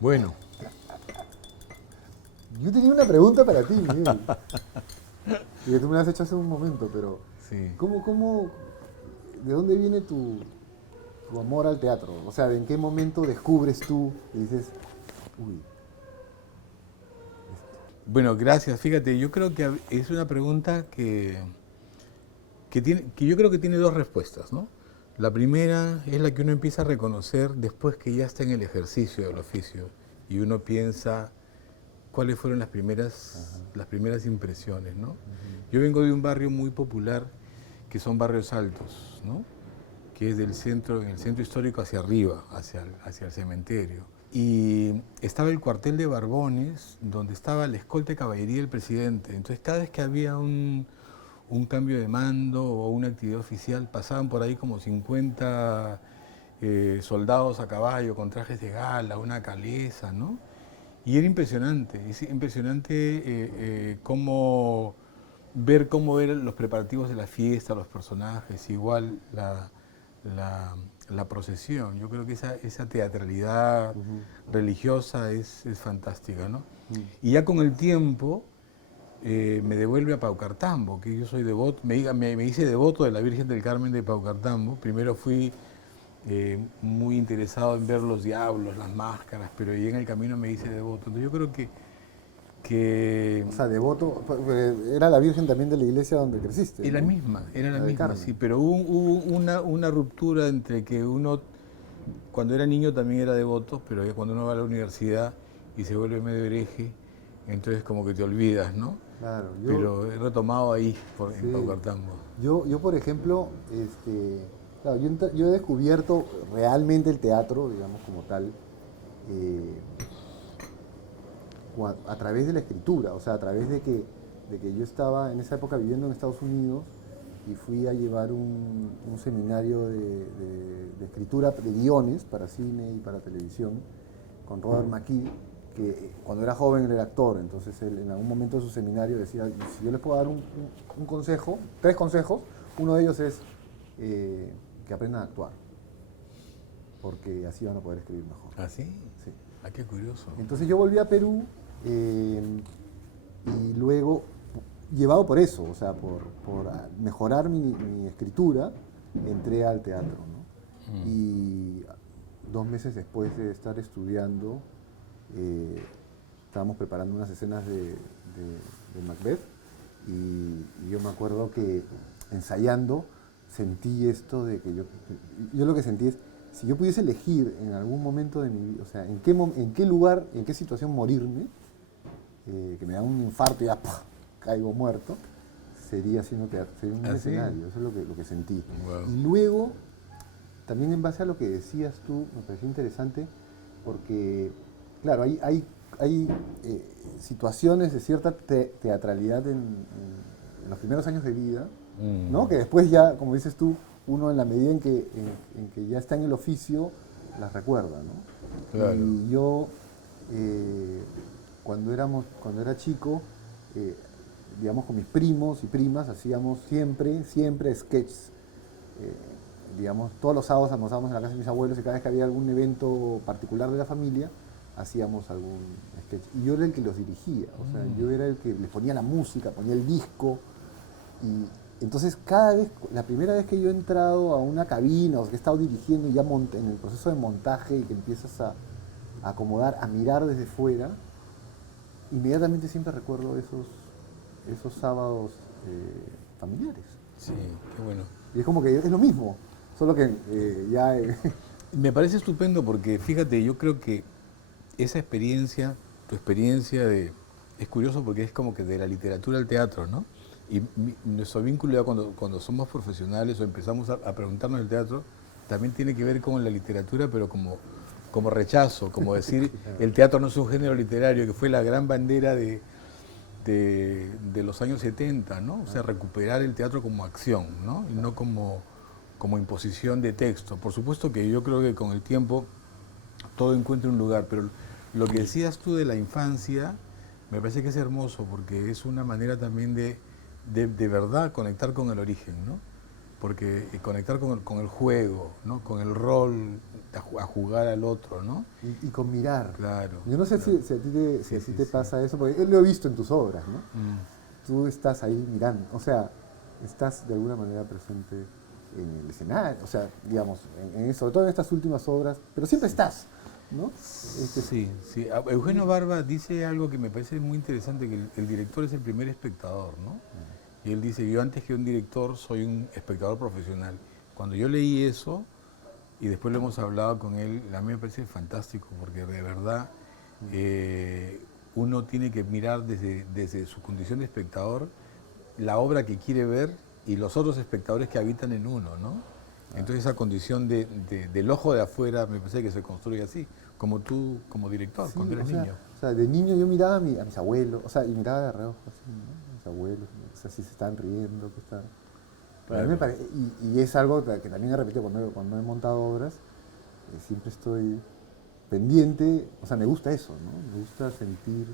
Bueno, Yo tenía una pregunta para ti, Miguel, y que tú me la has hecho hace un momento, pero sí. ¿cómo, de dónde viene tu amor al teatro? O sea, ¿en qué momento descubres tú y dices, uy, Bueno, gracias. Fíjate, yo creo que es una pregunta que yo creo que tiene dos respuestas, ¿no? La primera es la que uno empieza a reconocer después que ya está en el ejercicio del oficio y uno piensa cuáles fueron las primeras impresiones, ¿no? Yo vengo de un barrio muy popular que son barrios altos, ¿no? Que es del centro, en el centro histórico hacia arriba, hacia el cementerio. Y estaba el cuartel de Barbones, donde estaba la escolta de caballería del presidente. Entonces, cada vez que había un cambio de mando o una actividad oficial, pasaban por ahí como 50 soldados a caballo con trajes de gala, una caleza, ¿no? Y era impresionante, es impresionante ver cómo eran los preparativos de la fiesta, los personajes, igual la procesión. Yo creo que esa teatralidad ujú, religiosa es fantástica, ¿no? mm, Y ya con el tiempo me devuelve a Paucartambo, que yo soy devoto, me hice devoto de la Virgen del Carmen de Paucartambo. Primero fui muy interesado en ver los diablos, las máscaras, pero ahí en el camino me hice devoto. Entonces yo creo que o sea, devoto, era la Virgen también de la iglesia donde creciste, ¿no? era la La del misma, Carmen. sí, pero hubo una ruptura entre que uno, cuando era niño también era devoto, pero ya cuando uno va a la universidad y se vuelve medio hereje, entonces como que te olvidas, ¿no? Claro, Pero he retomado ahí, en sí, Paucartambo. yo por ejemplo, claro, yo he descubierto realmente el teatro, digamos, como tal, eh, a través de la escritura, o sea, a través de que yo estaba en esa época viviendo en Estados Unidos y fui a llevar un seminario de escritura de guiones para cine y para televisión con Robert McKee, que cuando era joven él era actor, entonces él en algún momento de su seminario decía, si yo les puedo dar un consejo, tres consejos, uno de ellos es que aprendan a actuar, porque así van a poder escribir mejor. ¿Ah, sí? Sí. Ah, qué curioso. Entonces yo volví a Perú eh, y luego, llevado por eso, o sea, por mejorar mi escritura, entré al teatro, ¿no? Mm. Y 2 meses después de estar estudiando, eh, estábamos preparando unas escenas de Macbeth y yo me acuerdo que ensayando sentí esto de que yo lo que sentí es, si yo pudiese elegir en algún momento de mi vida, o sea, en qué lugar, en qué situación morirme, que me da un infarto y ya ¡pah! Caigo muerto, sería haciendo teatro, sería en un ¿Ah, sí? escenario, eso es lo que sentí. Wow. Y luego, también en base a lo que decías tú, me pareció interesante, porque, claro, hay situaciones de cierta teatralidad en los primeros años de vida, Mm. ¿no? Que después ya, como dices tú, uno en la medida en que ya está en el oficio, las recuerda, ¿no? Claro. Y yo, eh, cuando era chico, eh, digamos, con mis primos y primas, hacíamos siempre sketches. Eh, digamos, todos los sábados almorzábamos en la casa de mis abuelos y cada vez que había algún evento particular de la familia, hacíamos algún sketch. Y yo era el que los dirigía, o sea, yo era el que les ponía la música, ponía el disco. Y entonces la primera vez que yo he entrado a una cabina o que he estado dirigiendo y ya en el proceso de montaje y que empiezas a acomodar, a mirar desde fuera, inmediatamente siempre recuerdo esos sábados familiares. Sí, qué bueno. Y es como que es lo mismo, solo que ya... Me parece estupendo porque, fíjate, yo creo que esa experiencia, tu experiencia es curioso porque es como que de la literatura al teatro, ¿no? Y nuestro vínculo ya cuando somos profesionales o empezamos a preguntarnos el teatro, también tiene que ver con la literatura, pero como rechazo, como decir, el teatro no es un género literario, que fue la gran bandera de los años 70, ¿no? O sea, recuperar el teatro como acción, ¿no? Y no como imposición de texto. Por supuesto que yo creo que con el tiempo todo encuentra un lugar, pero lo que decías tú de la infancia me parece que es hermoso porque es una manera también de verdad conectar con el origen, ¿no? porque conectar con el juego, ¿no? Con el rol, a jugar al otro, ¿no? Y con mirar. Claro. Yo no sé Claro. si a ti te, si Sí, a ti sí, te sí. pasa eso, porque lo he visto en tus obras, ¿no? Mm. Tú estás ahí mirando, o sea, estás de alguna manera presente en el escenario, o sea, digamos, sobre todo en estas últimas obras, pero siempre estás, ¿no? Sí, sí. Eugenio Barba dice algo que me parece muy interesante, que el director es el primer espectador, ¿no? Y él dice, yo antes que un director soy un espectador profesional. Cuando yo leí eso, y después lo hemos hablado con él, a mí me parece fantástico, porque de verdad uno tiene que mirar desde su condición de espectador la obra que quiere ver y los otros espectadores que habitan en uno, ¿no? Entonces esa condición del ojo de afuera me parece que se construye así, como tú como director, Sí, cuando eres niño. o sea, de niño yo miraba a mis abuelos, o sea, y miraba de reojo, así, ¿no? Mis abuelos, o sea, si se están riendo, que están... Para mí me Claro. y es algo que también he repetido cuando he montado obras, siempre estoy pendiente, o sea, me gusta eso, ¿no? Me gusta sentir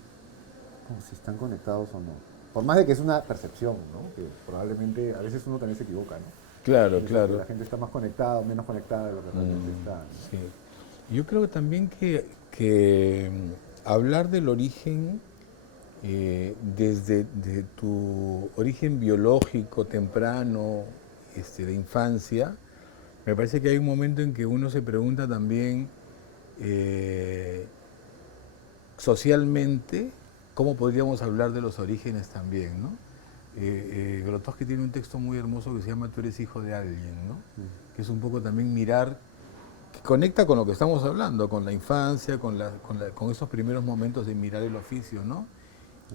como si están conectados o no. Por más de que es una percepción, ¿no? Que probablemente a veces uno también se equivoca, ¿no? Claro, Piensa que claro. la gente está más conectada o menos conectada de lo que realmente está, ¿no? Sí. Yo creo también que hablar del origen desde de tu origen biológico temprano, de infancia, me parece que hay un momento en que uno se pregunta también eh, socialmente cómo podríamos hablar de los orígenes también, ¿no? Grotowski tiene un texto muy hermoso que se llama Tú eres hijo de alguien, ¿no? Que es un poco también mirar, que conecta con lo que estamos hablando, con la infancia, con esos primeros momentos de mirar el oficio, ¿no?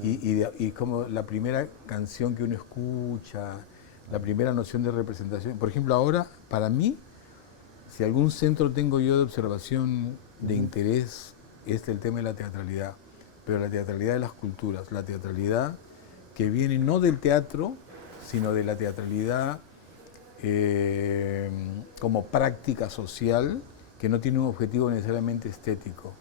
Y como la primera canción que uno escucha, la primera noción de representación. Por ejemplo, ahora, para mí, si algún centro tengo yo de observación, de interés, es el tema de la teatralidad, pero la teatralidad de las culturas, la teatralidad que viene no del teatro, sino de la teatralidad como práctica social que no tiene un objetivo necesariamente estético,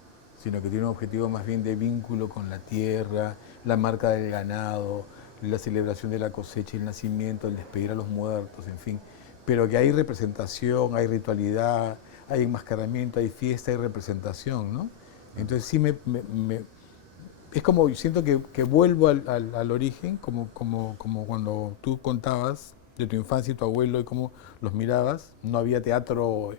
sino que tiene un objetivo más bien de vínculo con la tierra, la marca del ganado, la celebración de la cosecha, el nacimiento, el despedir a los muertos, en fin. Pero que hay representación, hay ritualidad, hay enmascaramiento, hay fiesta, hay representación, ¿no? Entonces sí es como, siento que vuelvo al origen, como cuando tú contabas de tu infancia y tu abuelo y cómo los mirabas. No había teatro,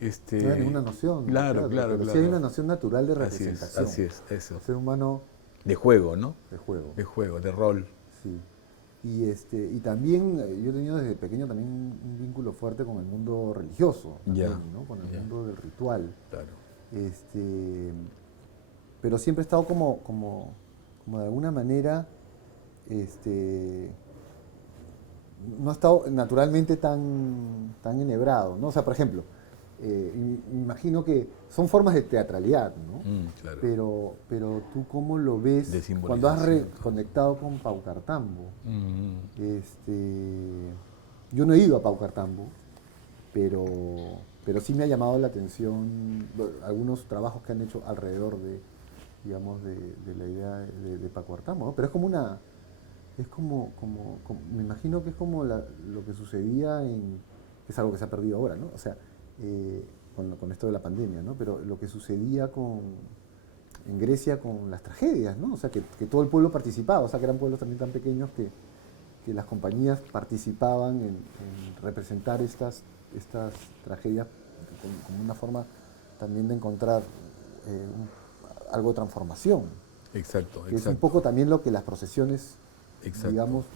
No hay ninguna noción de claro, teatro, claro, pero sí hay claro. una noción natural de representación. Así es, eso. El ser humano De juego, ¿no? de juego. De juego, de rol. Sí. Y también yo he tenido desde pequeño también un vínculo fuerte con el mundo religioso, también, Ya, ¿no? Con el ya, mundo del ritual. claro. Este, pero siempre he estado como de alguna manera, no ha estado naturalmente tan enhebrado, ¿no? O sea, por ejemplo, me imagino que son formas de teatralidad, ¿no? Claro. Pero tú cómo lo ves De cuando has simbolización. reconectado con Paucartambo. Mm, Yo no he ido a Paucartambo, pero, pero sí me ha llamado la atención algunos trabajos que han hecho alrededor de, digamos, de la idea de Paucartambo, ¿no? Pero es como una, me imagino que es como lo que sucedía que es algo que se ha perdido ahora, ¿no? O sea, con esto de la pandemia, ¿no? Pero lo que sucedía en Grecia con las tragedias, ¿no? O sea, que todo el pueblo participaba, o sea, que eran pueblos también tan pequeños que las compañías participaban en representar estas tragedias como una forma también de encontrar algo de transformación, exacto, que es un exacto. poco también lo que las procesiones, Exacto. digamos,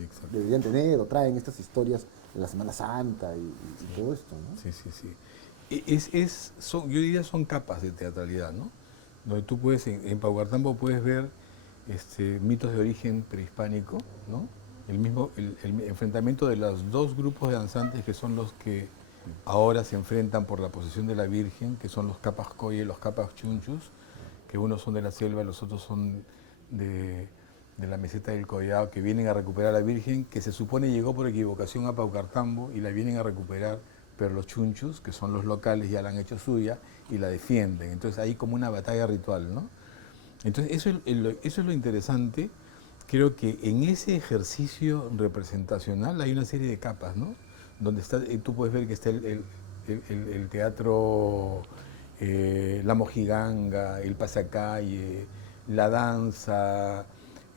Exacto. deberían tener o traen estas historias de la Semana Santa y todo esto, ¿no? Sí, sí, sí. Yo diría son capas de teatralidad, ¿no? Donde tú puedes, en Paucartambo puedes ver mitos de origen prehispánico, ¿no? El enfrentamiento de los dos grupos de danzantes que son los que ahora se enfrentan por la posesión de la Virgen, que son los Capas Coye y los Capas Chunchus, que unos son de la selva, los otros son de la meseta del Collao, que vienen a recuperar a la Virgen, que se supone llegó por equivocación a Paucartambo y la vienen a recuperar, pero los Chunchus, que son los locales, ya la han hecho suya y la defienden. Entonces hay como una batalla ritual, ¿no? Entonces eso es lo interesante. Creo que en ese ejercicio representacional hay una serie de capas, ¿no? donde está, tú puedes ver que está el teatro, la mojiganga, el pasacalle, la danza,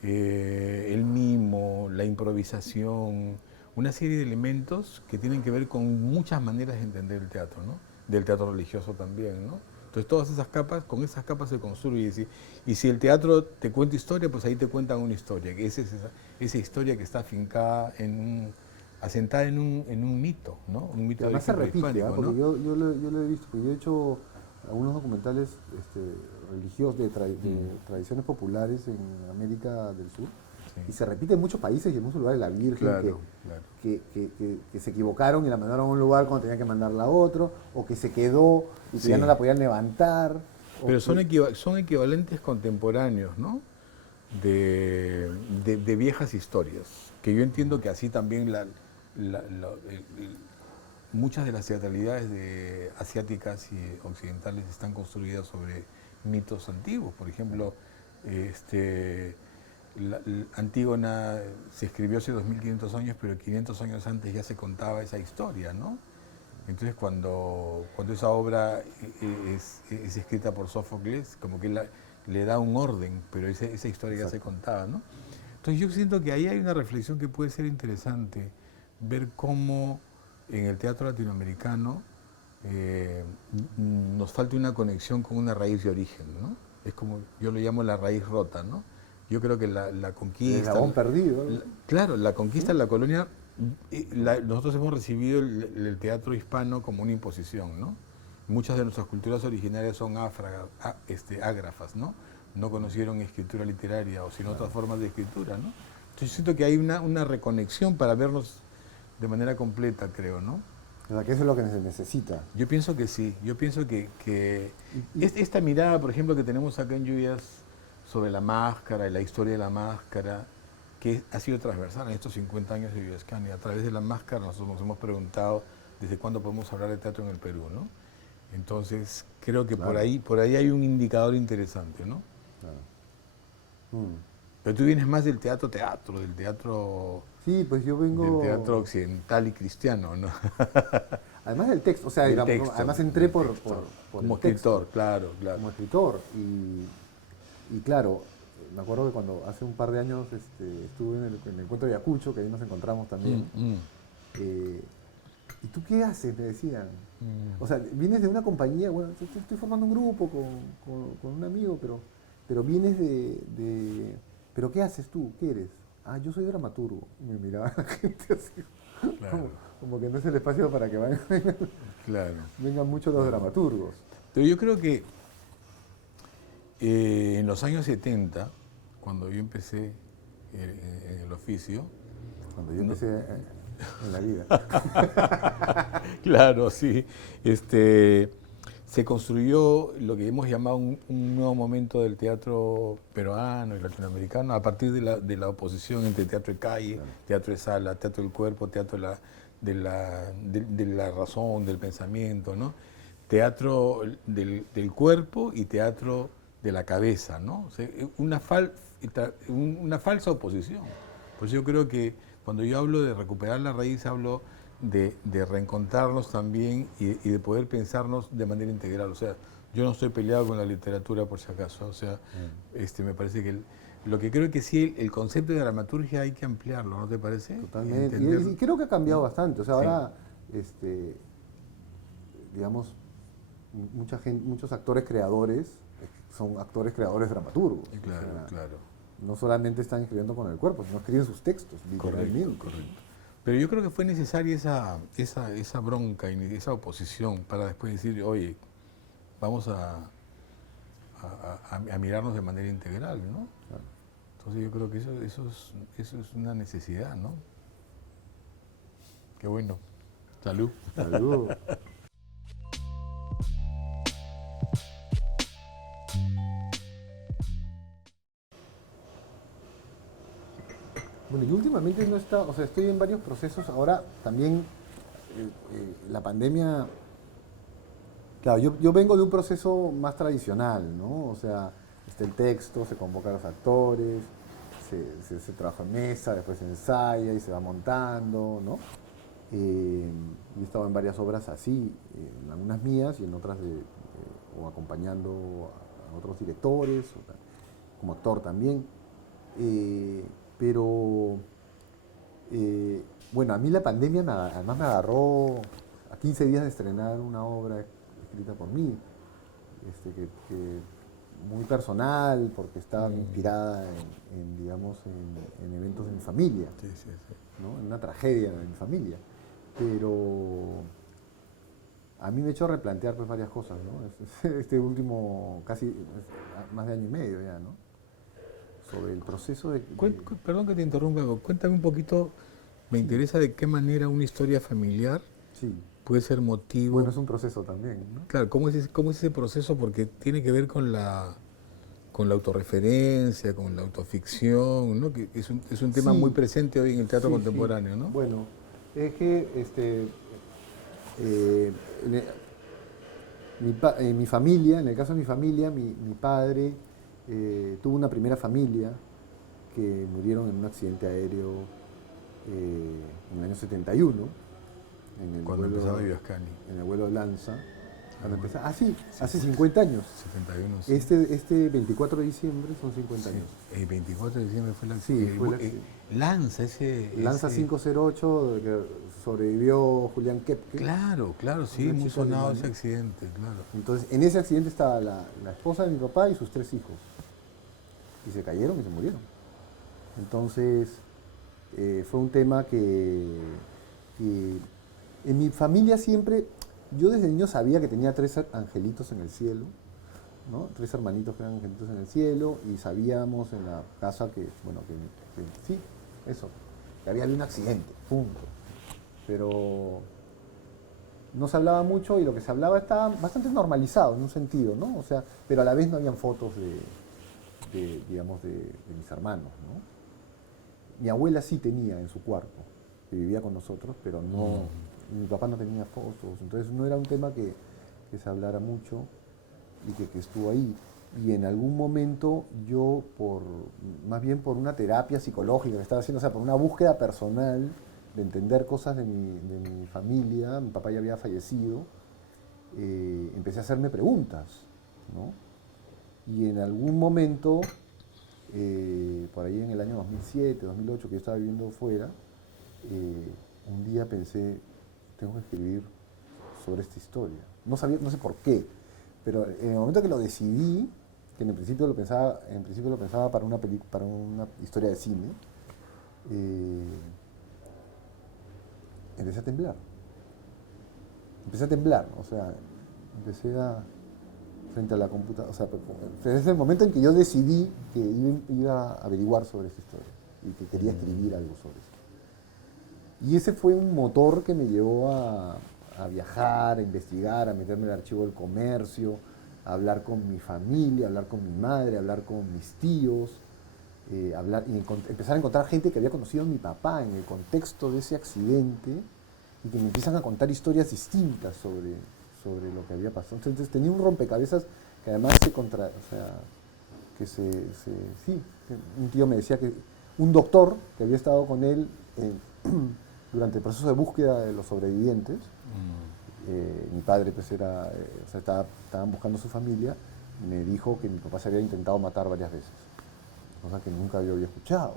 el mimo, la improvisación, una serie de elementos que tienen que ver con muchas maneras de entender el teatro, ¿no? Del teatro religioso también, ¿no? Entonces todas esas capas, con esas capas se construye. Y si el teatro te cuenta historia, pues ahí te cuentan una historia, que esa historia que está afincada asentada en un mito, ¿no? Un Que mito además se repite, prehispánico, porque ¿no? yo lo he visto, porque yo he hecho algunos documentales religiosos de tradiciones populares en América del Sur, Sí, y se repite en muchos países y en muchos lugares la Virgen claro, claro. que se equivocaron y la mandaron a un lugar cuando tenían que mandarla a otro, o que se quedó y que ya Sí. no la podían levantar. Pero son equivalentes contemporáneos, ¿no? De viejas historias, que yo entiendo que así también muchas de las teatralidades asiáticas y occidentales están construidas sobre mitos antiguos. Por ejemplo, Antígona se escribió hace 2500 años, pero 500 años antes ya se contaba esa historia, ¿no? Entonces cuando esa obra es escrita por Sófocles, como que le da un orden, pero esa historia ya se contaba, ¿no? Entonces yo siento que ahí hay una reflexión que puede ser interesante, ver cómo en el teatro latinoamericano nos falta una conexión con una raíz de origen, ¿no? Es como, yo lo llamo la raíz rota, ¿no? Yo creo que la El conquista, eslabón perdido, ¿no? claro, la conquista ¿Sí? de la colonia, nosotros hemos recibido el teatro hispano como una imposición, ¿no? Muchas de nuestras culturas originarias son ágrafas, ¿no? No conocieron escritura literaria o sino otras formas de escritura, ¿no? Entonces yo siento que hay una reconexión para vernos de manera completa, creo, ¿no? O sea, que eso es lo que se necesita. Yo pienso que sí, yo pienso que Y- esta mirada, por ejemplo, que tenemos acá en Lluvias sobre la máscara y la historia de la máscara, que ha sido transversal en estos 50 años de Viverscania. A través de la máscara nosotros nos hemos preguntado desde cuándo podemos hablar de teatro en el Perú, ¿no? Entonces creo que Claro, por ahí hay un indicador interesante, ¿no? claro. Mm. Pero tú vienes más del teatro, Sí, pues yo del teatro vengo, occidental y cristiano, ¿no? además del texto, o sea, Del digamos, ¿no? texto, Además entré del texto. por Como el texto, escritor, claro, claro. como escritor. Y claro, me acuerdo que cuando hace un par de años estuve en el encuentro de Ayacucho, que ahí nos encontramos también. eh, ¿Y tú qué haces? Me decían. O sea, vienes de una compañía, bueno, estoy formando un grupo con un amigo, pero vienes ¿Pero qué haces tú? ¿Qué eres? Ah, yo soy dramaturgo. Y me miraba la gente así, Claro, como que no es el espacio para que claro. vengan muchos los dramaturgos. Pero yo creo que en los años 70, cuando yo empecé en el oficio, Cuando yo no- empecé en la vida. claro, sí, se construyó lo que hemos llamado un nuevo momento del teatro peruano y latinoamericano a partir de la oposición entre teatro de calle, Claro. teatro de sala, teatro del cuerpo, teatro de la razón, del pensamiento, ¿no? Teatro del cuerpo y teatro de la cabeza, ¿no? O sea, una falsa oposición. Pues yo creo que cuando yo hablo de recuperar la raíz, hablo de reencontrarnos también y de poder pensarnos de manera integral. O sea, yo no estoy peleado con la literatura por si acaso. O sea, me parece que lo que creo que sí, el concepto de dramaturgia hay que ampliarlo, ¿no te parece? Totalmente. Entender, Y creo que ha cambiado ¿no? bastante. O sea, Sí, ahora, digamos, muchos actores creadores son actores creadores dramaturgos. O claro, sea, claro. no solamente están escribiendo con el cuerpo, sino escriben sus textos, literalmente. Correcto, correcto. Pero yo creo que fue necesaria esa bronca y esa oposición para después decir, oye, vamos a mirarnos de manera integral, ¿no? Claro. Entonces yo creo que eso es una necesidad, ¿no? Qué bueno. Salud. Saludos. Bueno, y últimamente no está, o sea, estoy en varios procesos. Ahora también la pandemia. Claro, yo vengo de un proceso más tradicional, ¿no? O sea, está el texto, se convoca a los actores, se trabaja en mesa, después se ensaya y se va montando, ¿no? Y he estado en varias obras así, en algunas mías y en otras o acompañando a otros directores, como actor también. Pero bueno, a mí la pandemia además me agarró a 15 días de estrenar una obra escrita por mí, que muy personal, porque estaba inspirada digamos, en eventos de mi familia, Sí, sí, sí. ¿no? En una tragedia de mi familia. Pero a mí me echó replantear pues, varias cosas, ¿no? Este último, casi más de año y medio ya, ¿no? Sobre el proceso Perdón que te interrumpa, cuéntame un poquito, me Sí, interesa de qué manera una historia familiar sí. puede ser Bueno, motivo. es un proceso también, ¿no? Claro, cómo es ese proceso? Porque tiene que ver con la autorreferencia, con la autoficción, ¿no? Que es un tema muy Sí, presente hoy en el teatro sí, sí. contemporáneo, ¿no? Bueno, es que eh, en, e- en mi familia, en el caso de mi familia, mi padre tuvo una primera familia que murieron en un accidente aéreo en el año 71, en el Cuando empezaba vuelo, Vivascani. en el vuelo Lanza. Ah, Cuando bueno, empezaba, sí, sí, hace pues, 50 años. 71, sí. Este 24 de diciembre son 50 Sí. años. El 24 de diciembre fue Sí, fue el accidente. Lanza, ese, Lanza ese. 508, que sobrevivió Julián Kepke, Claro, claro, sí, una muy chica sonado ese alemana. accidente, claro. Entonces, en ese accidente estaba la esposa de mi papá y sus 3 hijos. Y se cayeron y se murieron. Entonces, fue un tema que en mi familia siempre, yo desde niño sabía que tenía 3 angelitos en el cielo, ¿no? 3 hermanitos que eran angelitos en el cielo, y sabíamos en la casa que, bueno, que sí, eso, que había habido un accidente, punto. Pero no se hablaba mucho y lo que se hablaba estaba bastante normalizado en un sentido, ¿no? O sea, pero a la vez no habían fotos digamos, de mis hermanos, ¿no? Mi abuela sí tenía en su cuarto, que vivía con nosotros, pero no, mi papá no tenía fotos, entonces no era un tema que se hablara mucho y que estuvo ahí. Y en algún momento yo, más bien por una terapia psicológica que estaba haciendo, o sea, por una búsqueda personal de entender cosas de mi familia, mi papá ya había fallecido, empecé a hacerme preguntas, ¿no? Y en algún momento, por ahí en el año 2007, 2008, que yo estaba viviendo fuera, un día pensé, tengo que escribir sobre esta historia. No sabía, no sé por qué, pero en el momento que lo decidí, que en principio lo pensaba para una historia de cine, eh, empecé a temblar. Empecé a temblar, o sea, empecé a frente a la computadora, o sea, desde el momento en que yo decidí que iba a averiguar sobre esta historia y que quería escribir algo sobre eso. Y ese fue un motor que me llevó a viajar, a investigar, a meterme en el archivo del comercio, a hablar con mi familia, a hablar con mi madre, a hablar con mis tíos, empezar a encontrar gente que había conocido a mi papá en el contexto de ese accidente y que me empiezan a contar historias distintas sobre lo que había pasado. Entonces tenía un rompecabezas que además o sea, sí, un tío me decía que un doctor que había estado con él durante el proceso de búsqueda de los sobrevivientes, mi padre pues o sea, estaban buscando a su familia, me dijo que mi papá se había intentado matar varias veces, cosa que nunca yo había escuchado.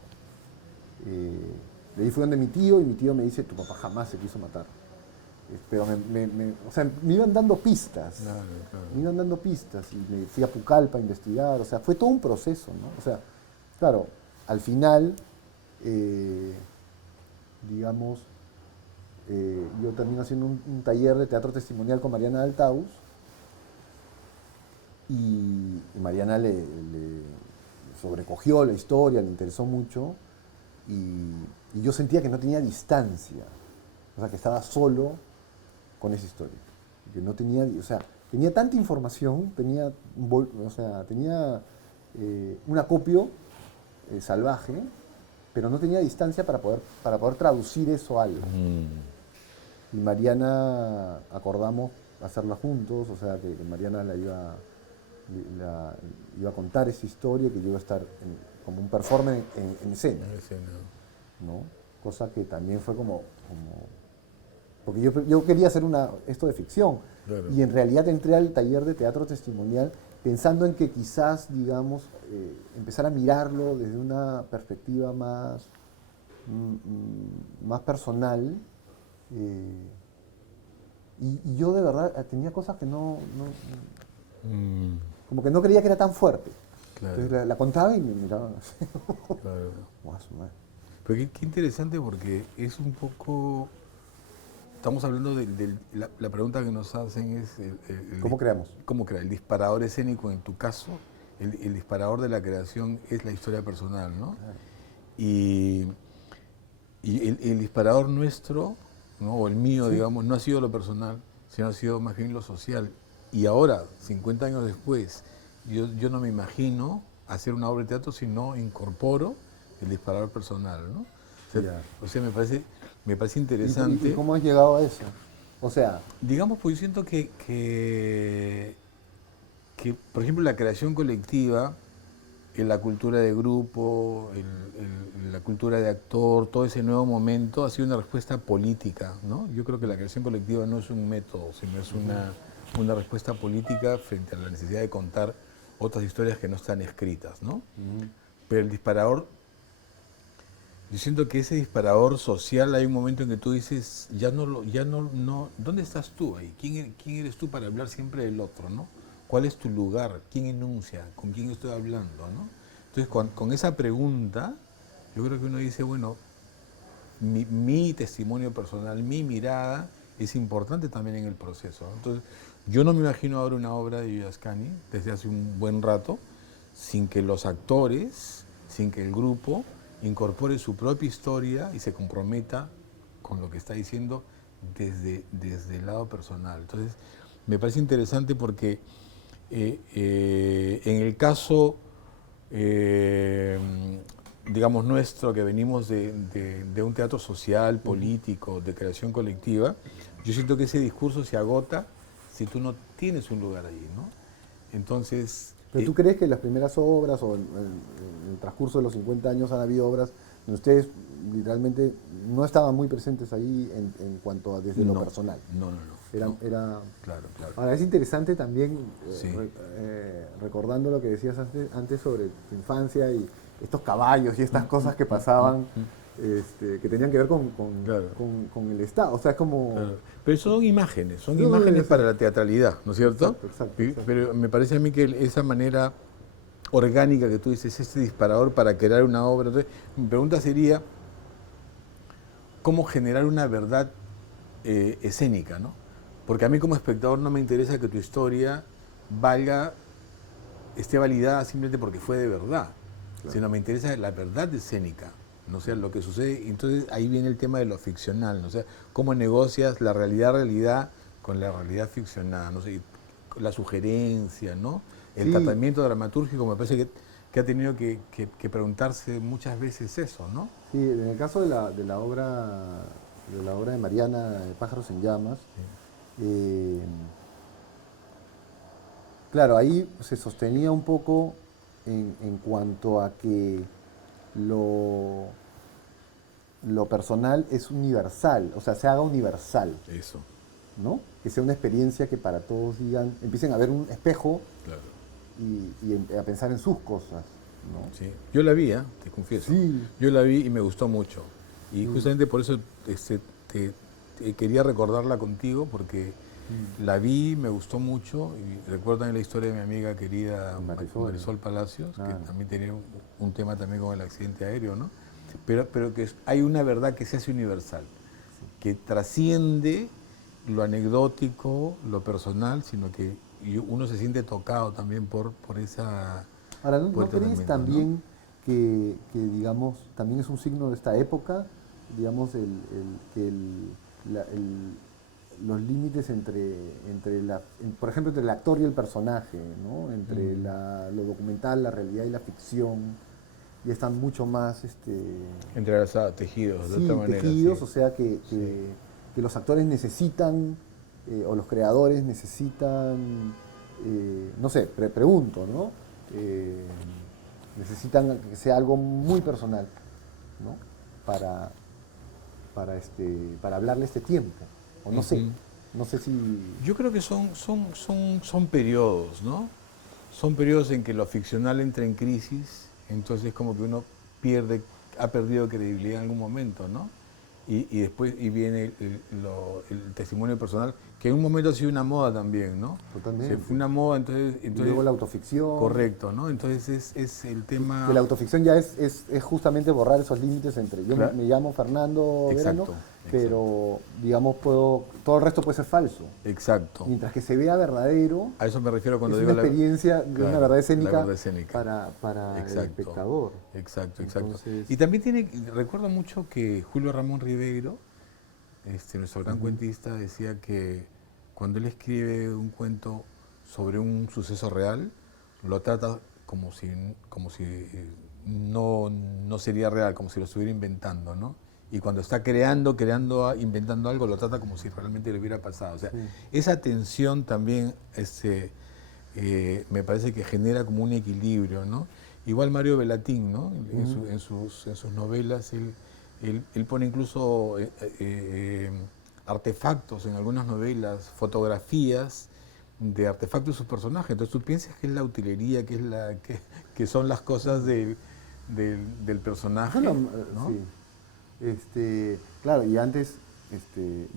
De ahí fui donde mi tío y mi tío me dice, tu papá jamás se quiso matar. Pero o sea, me iban dando pistas, Claro, claro. me iban dando pistas y me fui a Pucallpa a investigar, o sea, fue todo un proceso, ¿no? O sea, claro, al final, digamos, yo termino haciendo un taller de teatro testimonial con Mariana Altaus y Mariana le sobrecogió la historia, le interesó mucho y yo sentía que no tenía distancia, o sea, que estaba solo con esa historia, que no tenía, o sea, tenía tanta información, o sea, tenía un acopio salvaje, pero no tenía distancia para poder traducir eso a algo. Y Mariana acordamos hacerla juntos, o sea, que Mariana iba a contar esa historia, que yo iba a estar como un performer en escena, Ese no. ¿no? Cosa que también fue como porque yo quería hacer esto de ficción. Claro. Y en realidad entré al taller de teatro testimonial pensando en que quizás, digamos, empezar a mirarlo desde una perspectiva más personal. Y yo de verdad tenía cosas que Mm, como que no creía que era tan fuerte. claro, Entonces la contaba y me miraban así. claro. Guau, su madre. Pero qué interesante porque es un poco... Estamos hablando la pregunta que nos hacen es ¿Cómo creamos? ¿cómo crear? El disparador escénico en tu caso, el disparador de la creación es la historia personal, ¿no? Y, y el disparador nuestro, ¿no? O el mío, Sí. digamos, no ha sido lo personal, sino ha sido más bien lo social. Y ahora, 50 años después, yo no me imagino hacer una obra de teatro si no incorporo el disparador personal, ¿no? Ya. O sea, me parece ¿Y interesante. cómo has llegado a eso? O sea, Digamos, pues yo siento que, por ejemplo, la creación colectiva, en la cultura de grupo, la cultura de actor, todo ese nuevo momento ha sido una respuesta política, ¿no? Yo creo que la creación colectiva no es un método, sino es una respuesta política frente a la necesidad de contar otras historias que no están escritas, ¿no? Pero el disparador, yo siento que ese disparador social hay un momento en que tú dices, ¿dónde estás tú ahí? ¿Quién eres tú para hablar siempre del otro, ¿no? ¿Cuál es tu lugar? ¿Quién enuncia? ¿Con quién estoy hablando, no? Entonces, con esa pregunta, yo creo que uno dice, bueno, mi testimonio personal, mi mirada, es importante también en el proceso, ¿no? Entonces, yo no me imagino ahora una obra de Yuyascani desde hace un buen rato, sin que los actores, sin que el grupo incorpore su propia historia y se comprometa con lo que está diciendo desde el lado personal. Entonces, me parece interesante porque en el caso, eh, digamos, nuestro, que venimos de un teatro social, político, de creación colectiva, yo siento que ese discurso se agota si tú no tienes un lugar allí, ¿no? Entonces, ¿pero tú crees que las primeras obras o en el transcurso de los 50 años han habido obras donde ustedes literalmente no estaban muy presentes ahí en cuanto a desde lo no, personal? no, no. Claro, claro. Ahora, es interesante también, Sí. recordando lo que decías antes sobre tu infancia y estos caballos y estas cosas que pasaban, que tenían que ver Claro. con el Estado. O sea, es como... Claro. Pero son imágenes No, imágenes sí. para la teatralidad, ¿no es cierto? Exacto. Pero me parece a mí que esa manera orgánica que tú dices, este disparador para crear una obra, entonces, mi pregunta sería, ¿cómo generar una verdad escénica, ¿no? Porque a mí como espectador no me interesa que tu historia esté validada simplemente porque fue de verdad, sino me interesa la verdad escénica, ¿no? O sea, lo que sucede. Entonces ahí viene el tema de lo ficcional, ¿no? O sea, cómo negocias la realidad con la realidad ficcionada, no sé, la sugerencia, ¿no? El Sí, tratamiento dramatúrgico me parece que ha tenido que preguntarse muchas veces eso, ¿no? sí, en el caso de la obra de Mariana, de Pájaros en Llamas, eh, claro, ahí se sostenía un poco en cuanto a que lo, lo personal es universal, o sea, se haga universal, Eso, ¿no? Que sea una experiencia que para todos empiecen a ver un espejo claro. y a pensar en sus cosas, ¿no? Sí. Yo la vi, te confieso. Sí. Yo la vi y me gustó mucho. Y justamente por eso quería recordarla contigo, porque la vi, me gustó mucho. Y recuerdo también la historia de mi amiga querida Marisol Palacios, que también tenía un tema también con el accidente aéreo, ¿no? Pero que hay una verdad que se hace universal, que trasciende lo anecdótico, lo personal, sino que uno se siente tocado también por esa... Ahora, por ¿no el crees tratamiento, ¿no? también digamos, también es un signo de esta época, digamos, que los límites por ejemplo, entre el actor y el personaje, ¿no? Entre lo documental, la realidad y la ficción, ya están mucho más, Entrelazados, tejidos, de otra sí, manera, tejidos, sí. o sea que los actores necesitan, o los creadores necesitan, no sé, pregunto, ¿no? Eh, necesitan que sea algo muy personal, ¿no? Para hablarle este tiempo. O no sé, no sé si... Yo creo que son periodos, ¿no? Son periodos en que lo ficcional entra en crisis, entonces como que uno ha perdido credibilidad en algún momento, ¿no? Y después viene el testimonio personal, que en un momento ha sido una moda también, ¿no? Totalmente. Fue una moda, Y luego la autoficción. Correcto, ¿no? Entonces es el tema... Que la autoficción ya es justamente borrar esos límites entre yo Claro. me llamo Fernando Verano, Exacto, pero digamos todo el resto puede ser falso. Exacto. Mientras que se vea verdadero, A eso me refiero cuando es digo una experiencia de claro, una verdad la escénica, verdad escénica. para el Exacto. espectador. Exacto. Entonces, Y también recuerdo mucho que Julio Ramón Ribeiro, nuestro gran Ujú. cuentista, decía que cuando él escribe un cuento sobre un suceso real, lo trata como si no sería real, como si lo estuviera inventando, ¿no? Y cuando está inventando algo, lo trata como si realmente le hubiera pasado. O sea, Sí. esa tensión también me parece que genera como un equilibrio, ¿no? Igual Mario Bellatín, ¿no? En sus novelas, él pone incluso artefactos en algunas novelas, fotografías de artefactos de sus personajes. Entonces tú piensas que es la utilería, que son las cosas del personaje, Bueno, ¿no? sí. Claro, y antes,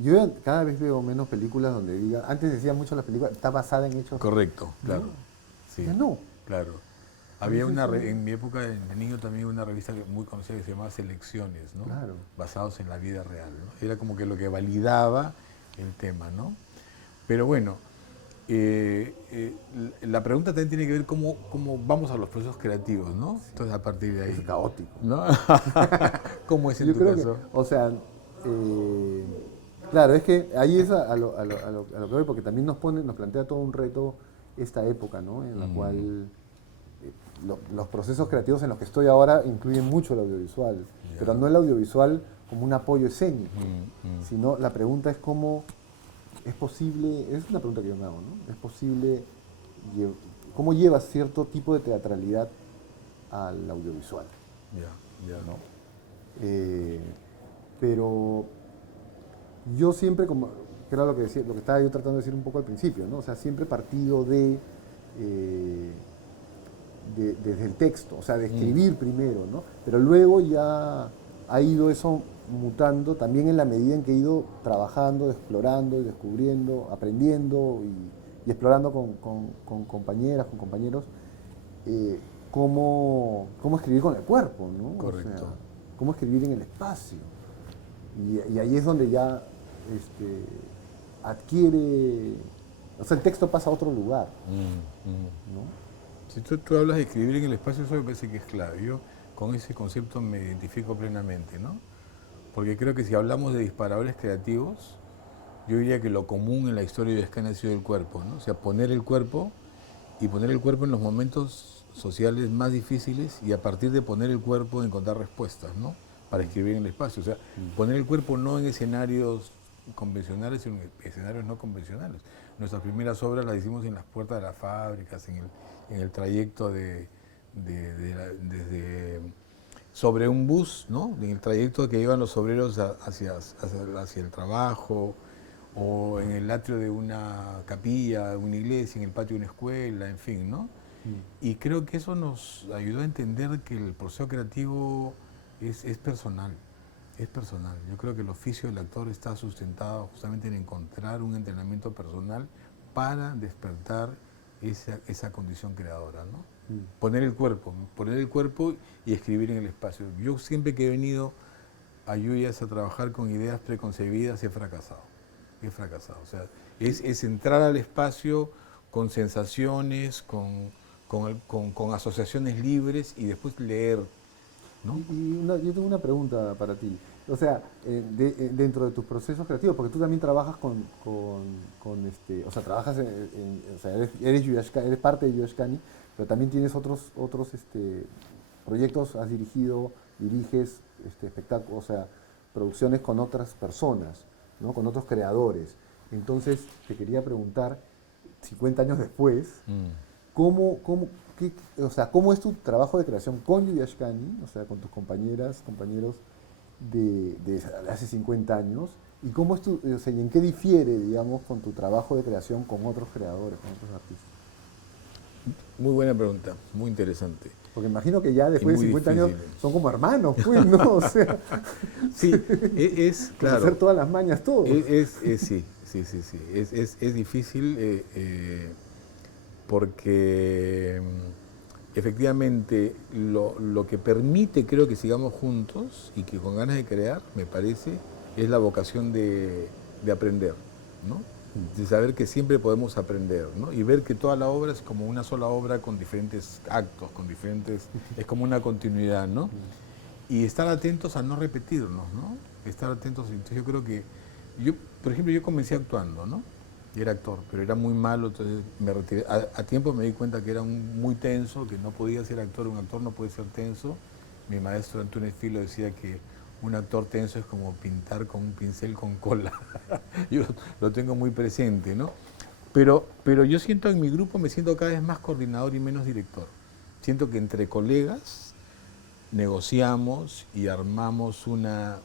yo cada vez veo menos películas donde diga, antes decía mucho las películas, está basada en hechos. Correcto, No, claro. Sí, ya no. claro. A Había veces son- en mi época de niño también una revista muy conocida que se llamaba Selecciones, ¿no? Claro. Basados en la vida real, ¿no? Era como que lo que validaba el tema, ¿no? Pero bueno, la pregunta también tiene que ver cómo vamos a los procesos creativos, ¿no? Entonces a partir de Es ahí, caótico. ¿no? ¿Cómo es en Yo tu creo que, caso? o sea, claro, es que ahí es a lo que voy, porque también nos plantea todo un reto esta época, ¿no? En la cual los procesos creativos en los que estoy ahora incluyen mucho el audiovisual, Ya. pero no el audiovisual como un apoyo escénico, Mm, mm. sino la pregunta es cómo es posible, es una pregunta que yo me hago, ¿no? Es posible, ¿cómo llevas cierto tipo de teatralidad al audiovisual? Ya, ¿No? Pero yo siempre, como que era lo que decía, lo que estaba yo tratando de decir un poco al principio, ¿no? O sea, siempre he partido desde el texto, o sea, de escribir primero, ¿no? Pero luego ya ha ido eso mutando también en la medida en que he ido trabajando, explorando y descubriendo, aprendiendo y explorando con compañeras, con compañeros, cómo escribir con el cuerpo, ¿no? Correcto. O sea, cómo escribir en el espacio. Y ahí es donde ya adquiere, o sea, el texto pasa a otro lugar, ¿no? Si tú hablas de escribir en el espacio, eso me parece que es clave. Yo con ese concepto me identifico plenamente, ¿no? Porque creo que si hablamos de disparadores creativos, yo diría que lo común en la historia de Escana ha sido el cuerpo, ¿no? O sea, poner el cuerpo en los momentos sociales más difíciles y a partir de poner el cuerpo encontrar respuestas, ¿no? Para escribir en el espacio. O sea, poner el cuerpo no en escenarios convencionales, sino en escenarios no convencionales. Nuestras primeras obras las hicimos en las puertas de las fábricas, en el trayecto desde sobre un bus, ¿no? En el trayecto que llevan los obreros hacia el trabajo, o en el atrio de una capilla, de una iglesia, en el patio de una escuela, en fin, ¿no? Y creo que eso nos ayudó a entender que el proceso creativo es personal, es personal. Yo creo que el oficio del actor está sustentado justamente en encontrar un entrenamiento personal para despertar esa condición creadora, ¿no? Poner el cuerpo y escribir en el espacio. Yo siempre que he venido a Yuyas a trabajar con ideas preconcebidas he fracasado. O sea, es entrar al espacio con sensaciones, con asociaciones libres y después leer, ¿no? Yo tengo una pregunta para ti. O sea, dentro de tus procesos creativos, porque tú también trabajas o sea, trabajas o sea, eres parte de Yuyashkani, pero también tienes otros proyectos, has diriges espectáculos, o sea, producciones con otras personas, ¿no? Con otros creadores. Entonces, te quería preguntar, 50 años después, ¿cómo, cómo, o sea, ¿cómo es tu trabajo de creación con Yuyashkani, o sea, con tus compañeras, compañeros de hace 50 años? ¿Y cómo es o sea, y en qué difiere, digamos, con tu trabajo de creación con otros creadores, con otros artistas? Muy buena pregunta, muy interesante Porque imagino que ya y después de muy 50 años difícil. son como hermanos, pues, ¿no? O sea, Sí, conocer claro, todas las mañas todos. sí, sí. Es difícil porque efectivamente lo que permite, creo, que sigamos juntos y que con ganas de crear, me parece, es la vocación de aprender, ¿no? De saber que siempre podemos aprender, ¿no? Y ver que toda la obra es como una sola obra con diferentes actos, es como una continuidad, ¿no? Y estar atentos a no repetirnos, ¿no? Estar atentos. Entonces yo creo que, por ejemplo, yo comencé actuando, ¿no? Y era actor, pero era muy malo, entonces me retiré. A tiempo me di cuenta que era muy tenso, que no podía ser actor, un actor no puede ser tenso. Mi maestro Antunes Filo decía que un actor tenso es como pintar con un pincel con cola. Yo lo tengo muy presente, ¿no? Pero yo siento en mi grupo, me siento cada vez más coordinador y menos director. Siento que entre colegas negociamos y armamos una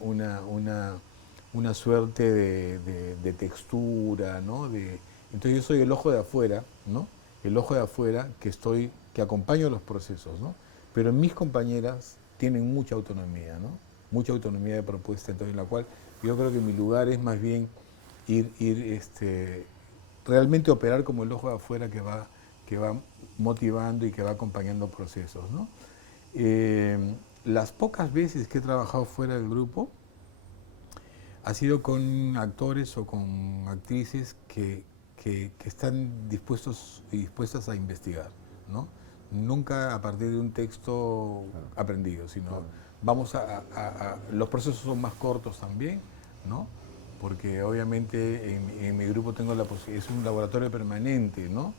suerte de textura, ¿no? Entonces yo soy el ojo de afuera, ¿no? El ojo de afuera que acompaño los procesos, ¿no? Pero mis compañeras tienen mucha autonomía, ¿no? Mucha autonomía de propuesta, entonces en la cual yo creo que mi lugar es más bien realmente operar como el ojo de afuera que va motivando y que va acompañando procesos, ¿no? Las pocas veces que he trabajado fuera del grupo ha sido con actores o con actrices que están dispuestos y dispuestas a investigar, ¿no? Nunca a partir de un texto aprendido, sino vamos los procesos son más cortos también, ¿no? Porque obviamente en mi grupo tengo es un laboratorio permanente, ¿no?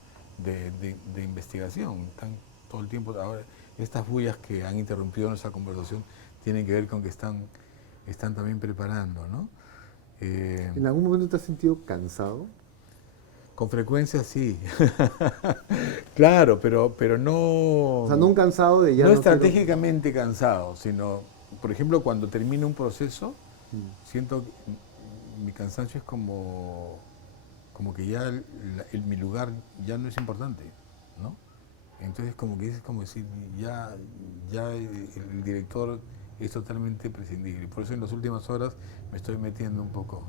De investigación. Están todo el tiempo, ahora, estas bullas que han interrumpido nuestra conversación tienen que ver con que están también preparando, ¿no? ¿En algún momento te has sentido cansado? Con frecuencia sí. Claro, pero O sea, no un cansado de ya no no quiero... estratégicamente cansado, sino, por ejemplo, cuando termino un proceso, siento que mi cansancio es como que ya mi lugar ya no es importante, ¿no? Entonces como que es como decir, ya el director es totalmente prescindible. Por eso en las últimas horas me estoy metiendo un poco.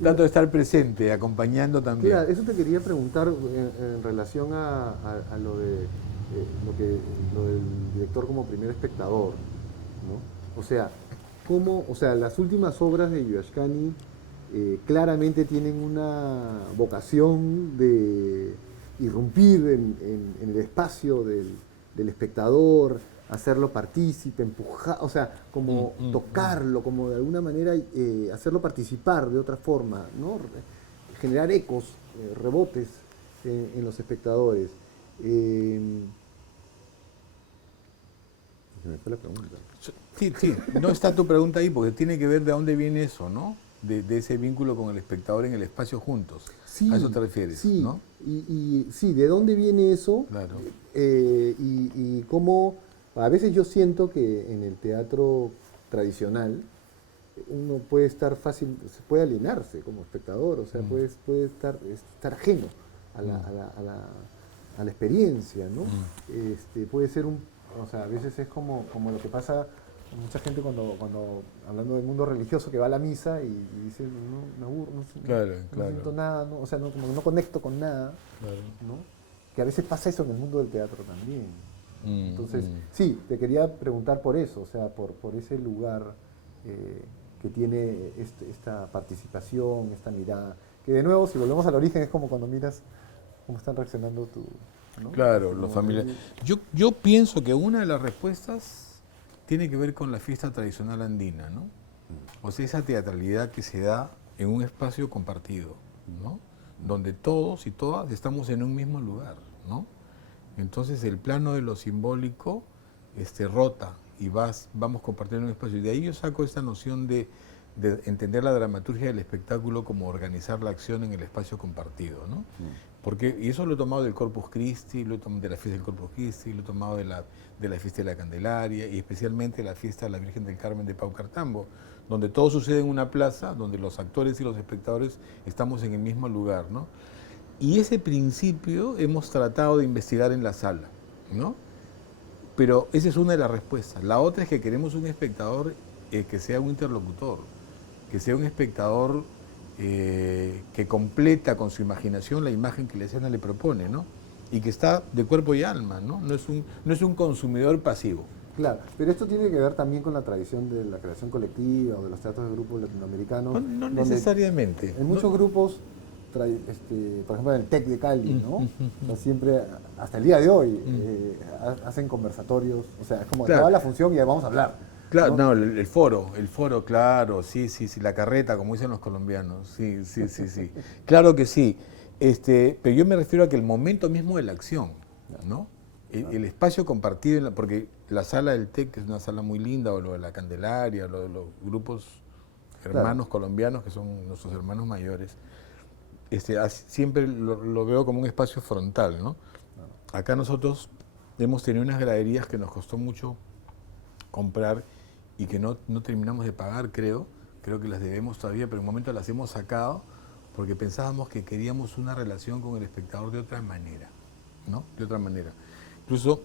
Trato de estar presente, acompañando también. Claro, eso te quería preguntar en relación a lo del director como primer espectador, ¿no? O sea, las últimas obras de Yuashkani claramente tienen una vocación de irrumpir en el espacio del espectador, hacerlo partícipe, empujar, o sea, como tocarlo, como de alguna manera hacerlo participar de otra forma, ¿no? Generar ecos, rebotes en los espectadores. Se me fue la pregunta. Sí, no está tu pregunta ahí porque tiene que ver de dónde viene eso, ¿no? De ese vínculo con el espectador en el espacio juntos. Sí, A eso te refieres, sí, ¿no? y sí, ¿de dónde viene eso? Claro. Y cómo, a veces yo siento que en el teatro tradicional uno puede estar fácil, se puede alienarse como espectador, o sea, puede estar ajeno a la experiencia, ¿no? Puede ser o sea, a veces es como lo que pasa a mucha gente cuando hablando del mundo religioso, que va a la misa y dice, no, me aburro, no siento nada, ¿no? O sea, como no conecto con nada, ¿no? Que a veces pasa eso en el mundo del teatro también. Entonces, sí, te quería preguntar por eso, o sea, por ese lugar que tiene esta participación, esta mirada, que de nuevo, si volvemos al origen, es como cuando miras cómo están reaccionando ¿no? Claro, los familiares. Yo pienso que una de las respuestas tiene que ver con la fiesta tradicional andina, ¿no? O sea, esa teatralidad que se da en un espacio compartido, ¿no? Donde todos y todas estamos en un mismo lugar, ¿no? Entonces el plano de lo simbólico rota y vamos compartiendo un espacio. Y de ahí yo saco esta noción de entender la dramaturgia del espectáculo como organizar la acción en el espacio compartido, ¿no? Y eso lo he tomado del Corpus Christi, lo he tomado de la fiesta del Corpus Christi, lo he tomado de la fiesta de la Candelaria y especialmente la fiesta de la Virgen del Carmen de Pau Cartambo, donde todo sucede en una plaza, donde los actores y los espectadores estamos en el mismo lugar, ¿no? Y ese principio hemos tratado de investigar en la sala, ¿no? Pero esa es una de las respuestas. La otra es que queremos un espectador que sea un interlocutor, que sea un espectador que completa con su imaginación la imagen que la escena le propone, ¿no? Y que está de cuerpo y alma, ¿no? No es un consumidor pasivo. Claro, pero esto tiene que ver también con la tradición de la creación colectiva o de los teatros de grupos latinoamericanos. No donde necesariamente. en muchos grupos, por ejemplo en el TEC de Cali, ¿no? O sea, siempre, hasta el día de hoy, hacen conversatorios, o sea, es como Claro. acaba la función y ya vamos a hablar. Claro, ¿no? no, el foro, claro, sí, la carreta, como dicen los colombianos, sí. Claro que sí. Pero yo me refiero a que el momento mismo de la acción, ¿no? El espacio compartido, porque la sala del TEC es una sala muy linda, o lo de la Candelaria, lo de los grupos hermanos colombianos, que son nuestros hermanos mayores, siempre lo veo como un espacio frontal, ¿no? Acá nosotros hemos tenido unas graderías que nos costó mucho comprar y que no terminamos de pagar, creo que las debemos todavía, pero en un momento las hemos sacado porque pensábamos que queríamos una relación con el espectador de otra manera, ¿no? De otra manera. Incluso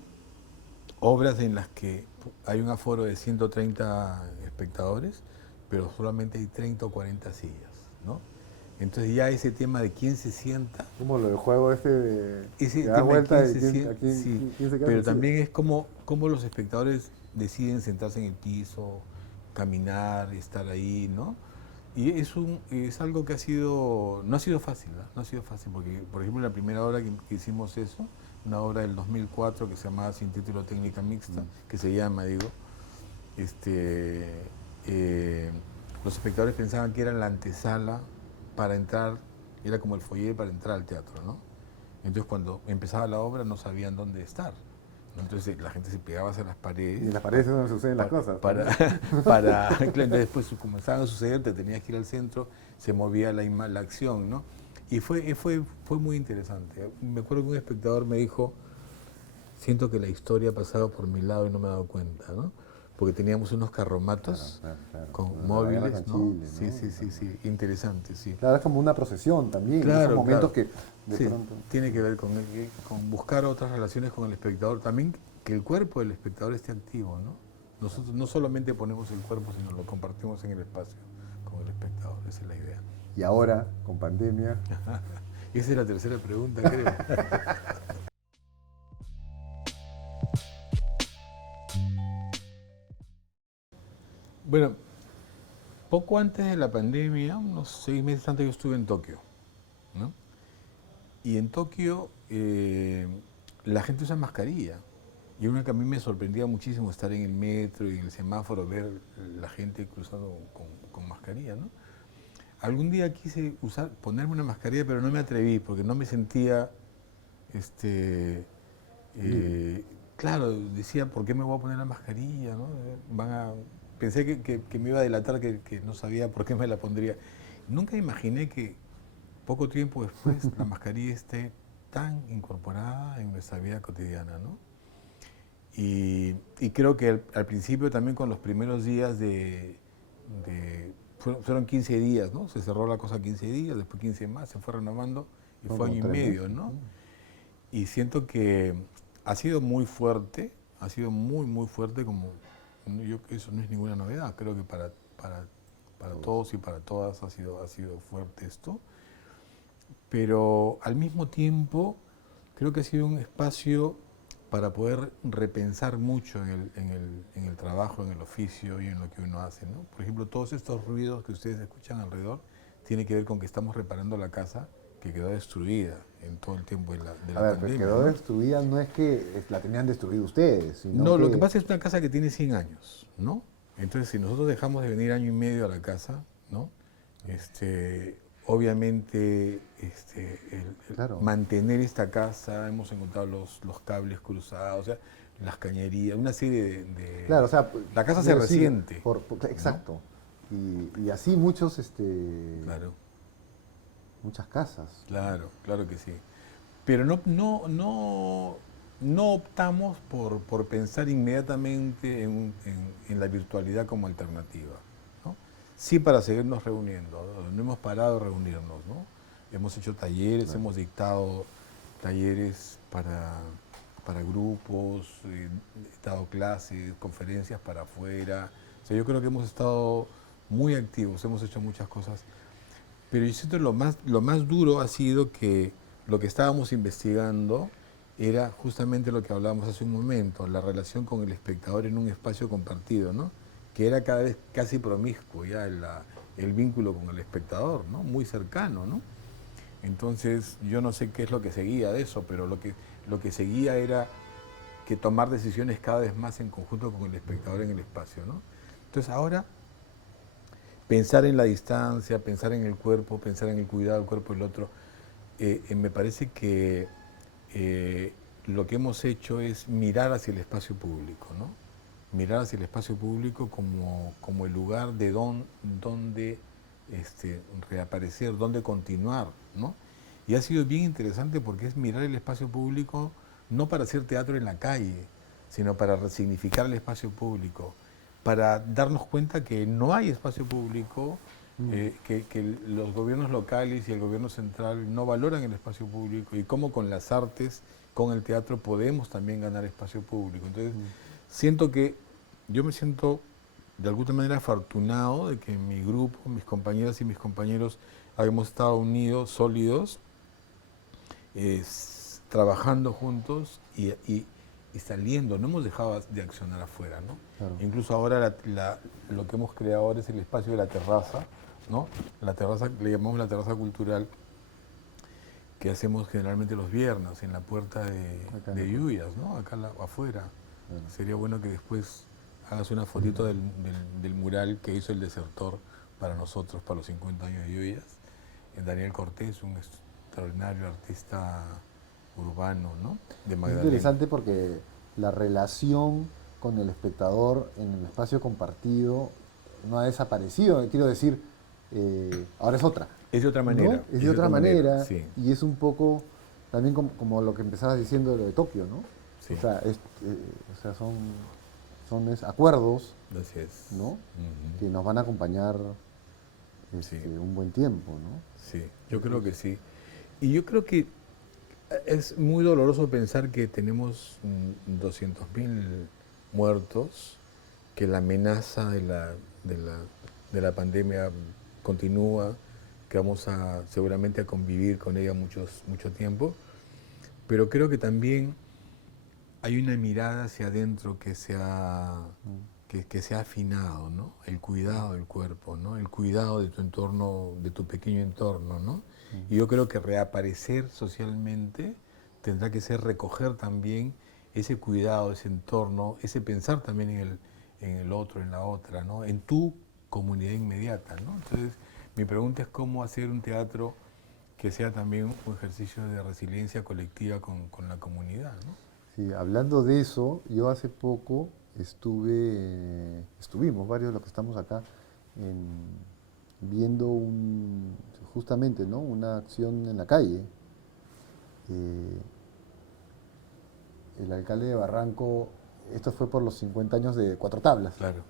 obras en las que hay un aforo de 130 espectadores, pero solamente hay 30 o 40 sillas, ¿no? Entonces ya ese tema de quién se sienta... Como lo del juego de Ese que da tema de vuelta quién y se sienta, quién se queda pero sin silla. también es como los espectadores deciden sentarse en el piso, caminar, estar ahí, ¿no? Y es algo que no ha sido fácil, ¿no? No ha sido fácil, porque, por ejemplo, en la primera obra que hicimos eso, una obra del 2004 que se llamaba Sin título técnica mixta, que se llama, digo, los espectadores pensaban que era la antesala para entrar, era como el foyer para entrar al teatro, ¿no? Entonces cuando empezaba la obra no sabían dónde estar, ¿no? Entonces la gente se pegaba hacia las paredes. Y en las paredes es donde suceden las cosas. Entonces después comenzaban a suceder, te tenías que ir al centro, se movía la acción, ¿no? Y fue muy interesante. Me acuerdo que un espectador me dijo, siento que la historia ha pasado por mi lado y no me he dado cuenta, ¿no? Porque teníamos unos carromatos Claro. con La guerra móviles, con ¿no? Chile, ¿no? Sí, interesante, sí. Claro, es como una procesión también, Claro, esos momentos claro. que de Sí, pronto... tiene que ver con buscar otras relaciones con el espectador. También que el cuerpo del espectador esté activo, ¿no? Nosotros no solamente ponemos el cuerpo, sino lo compartimos en el espacio con el espectador. Esa es la idea. Y ahora, con pandemia... Esa es la tercera pregunta, creo. Bueno, poco antes de la pandemia, unos 6 meses antes, yo estuve en Tokio, ¿no? Y en Tokio la gente usa mascarilla. Y una que a mí me sorprendía muchísimo estar en el metro y en el semáforo, ver la gente cruzando con mascarilla, ¿no? Algún día quise ponerme una mascarilla, pero no me atreví porque no me sentía, claro, decía, ¿por qué me voy a poner la mascarilla? ¿No? Pensé que me iba a delatar que no sabía por qué me la pondría. Nunca imaginé que poco tiempo después la mascarilla esté tan incorporada en nuestra vida cotidiana, ¿no? Y creo que al principio también con los primeros días fueron 15 días, ¿no? Se cerró la cosa 15 días, después 15 más, se fue renovando y fue año y medio, ¿no? Y siento que ha sido muy fuerte, ha sido muy fuerte, eso no es ninguna novedad, creo que para todos y para todas ha sido fuerte esto, pero al mismo tiempo creo que ha sido un espacio para poder repensar mucho en el trabajo, en el oficio y en lo que uno hace, ¿no? Por ejemplo, todos estos ruidos que ustedes escuchan alrededor tienen que ver con que estamos reparando la casa que quedó destruida en todo el tiempo de la pandemia. Pero quedó destruida, no es que la tenían destruida ustedes, sino no, lo que pasa es una casa que tiene 100 años, ¿no? Entonces, si nosotros dejamos de venir año y medio a la casa, ¿no? Obviamente, mantener esta casa, hemos encontrado los cables cruzados, o sea, las cañerías, una serie de... Claro, o sea... La casa se resiente. Exacto. ¿No? Y así muchos... Claro. Muchas casas. Claro que sí. Pero no optamos por pensar inmediatamente en la virtualidad como alternativa, ¿no? sí para seguirnos reuniendo, no hemos parado de reunirnos, ¿no? Hemos hecho talleres, hemos dictado talleres para grupos, dado clases, conferencias para afuera. O sea, yo creo que hemos estado muy activos, hemos hecho muchas cosas. Pero yo siento lo más duro ha sido que lo que estábamos investigando era justamente lo que hablábamos hace un momento, la relación con el espectador en un espacio compartido, ¿no? Que era cada vez casi promiscuo ya el vínculo con el espectador, ¿no? Muy cercano, ¿no? Entonces yo no sé qué es lo que seguía de eso, pero lo que seguía era que tomar decisiones cada vez más en conjunto con el espectador en el espacio, ¿no? Entonces ahora pensar en la distancia, pensar en el cuerpo, pensar en el cuidado del cuerpo del otro, me parece que lo que hemos hecho es mirar hacia el espacio público, ¿no? Mirar hacia el espacio público como el lugar de donde reaparecer, donde continuar, ¿no? Y ha sido bien interesante porque es mirar el espacio público no para hacer teatro en la calle, sino para resignificar el espacio público, para darnos cuenta que no hay espacio público, que los gobiernos locales y el gobierno central no valoran el espacio público y cómo con las artes, con el teatro podemos también ganar espacio público. Entonces, yo me siento de alguna manera afortunado de que mi grupo, mis compañeras y mis compañeros hayamos estado unidos, sólidos, trabajando juntos y saliendo, no hemos dejado de accionar afuera, ¿no? Claro. Incluso ahora lo que hemos creado ahora es el espacio de la terraza, ¿no? La terraza, le llamamos la terraza cultural, que hacemos generalmente los viernes en la puerta de Yuyas, ¿no? Acá afuera. Claro. Sería bueno que después hagas una fotito del mural que hizo el desertor para nosotros, para los 50 años de Yuyas. Daniel Cortés, un extraordinario artista urbano, ¿no? De Magdalena. Es interesante porque la relación con el espectador en el espacio compartido no ha desaparecido. Quiero decir, ahora es otra. Es de otra manera. ¿No? Es de otra manera, sí. Y es un poco también como lo que empezabas diciendo de lo de Tokio, ¿no? Sí. O sea, son acuerdos, así es, ¿no? Que nos van a acompañar un buen tiempo, ¿no? Sí, yo creo que sí. Y yo creo que es muy doloroso pensar que tenemos 200.000 muertos, que la amenaza de la pandemia continúa, que vamos seguramente a convivir con ella mucho tiempo, pero creo que también hay una mirada hacia adentro que se ha afinado, ¿no? El cuidado del cuerpo, ¿no? El cuidado de tu entorno, de tu pequeño entorno, ¿no? Y yo creo que reaparecer socialmente tendrá que ser recoger también ese cuidado, ese entorno, ese pensar también en el otro, en la otra, ¿no? En tu comunidad inmediata, ¿no? Entonces, mi pregunta es cómo hacer un teatro que sea también un ejercicio de resiliencia colectiva con la comunidad, ¿no? Sí, hablando de eso, yo hace poco estuvimos varios de los que estamos acá viendo justamente, ¿no? Una acción en la calle. El alcalde de Barranco, esto fue por los 50 años de Cuatro Tablas. Claro.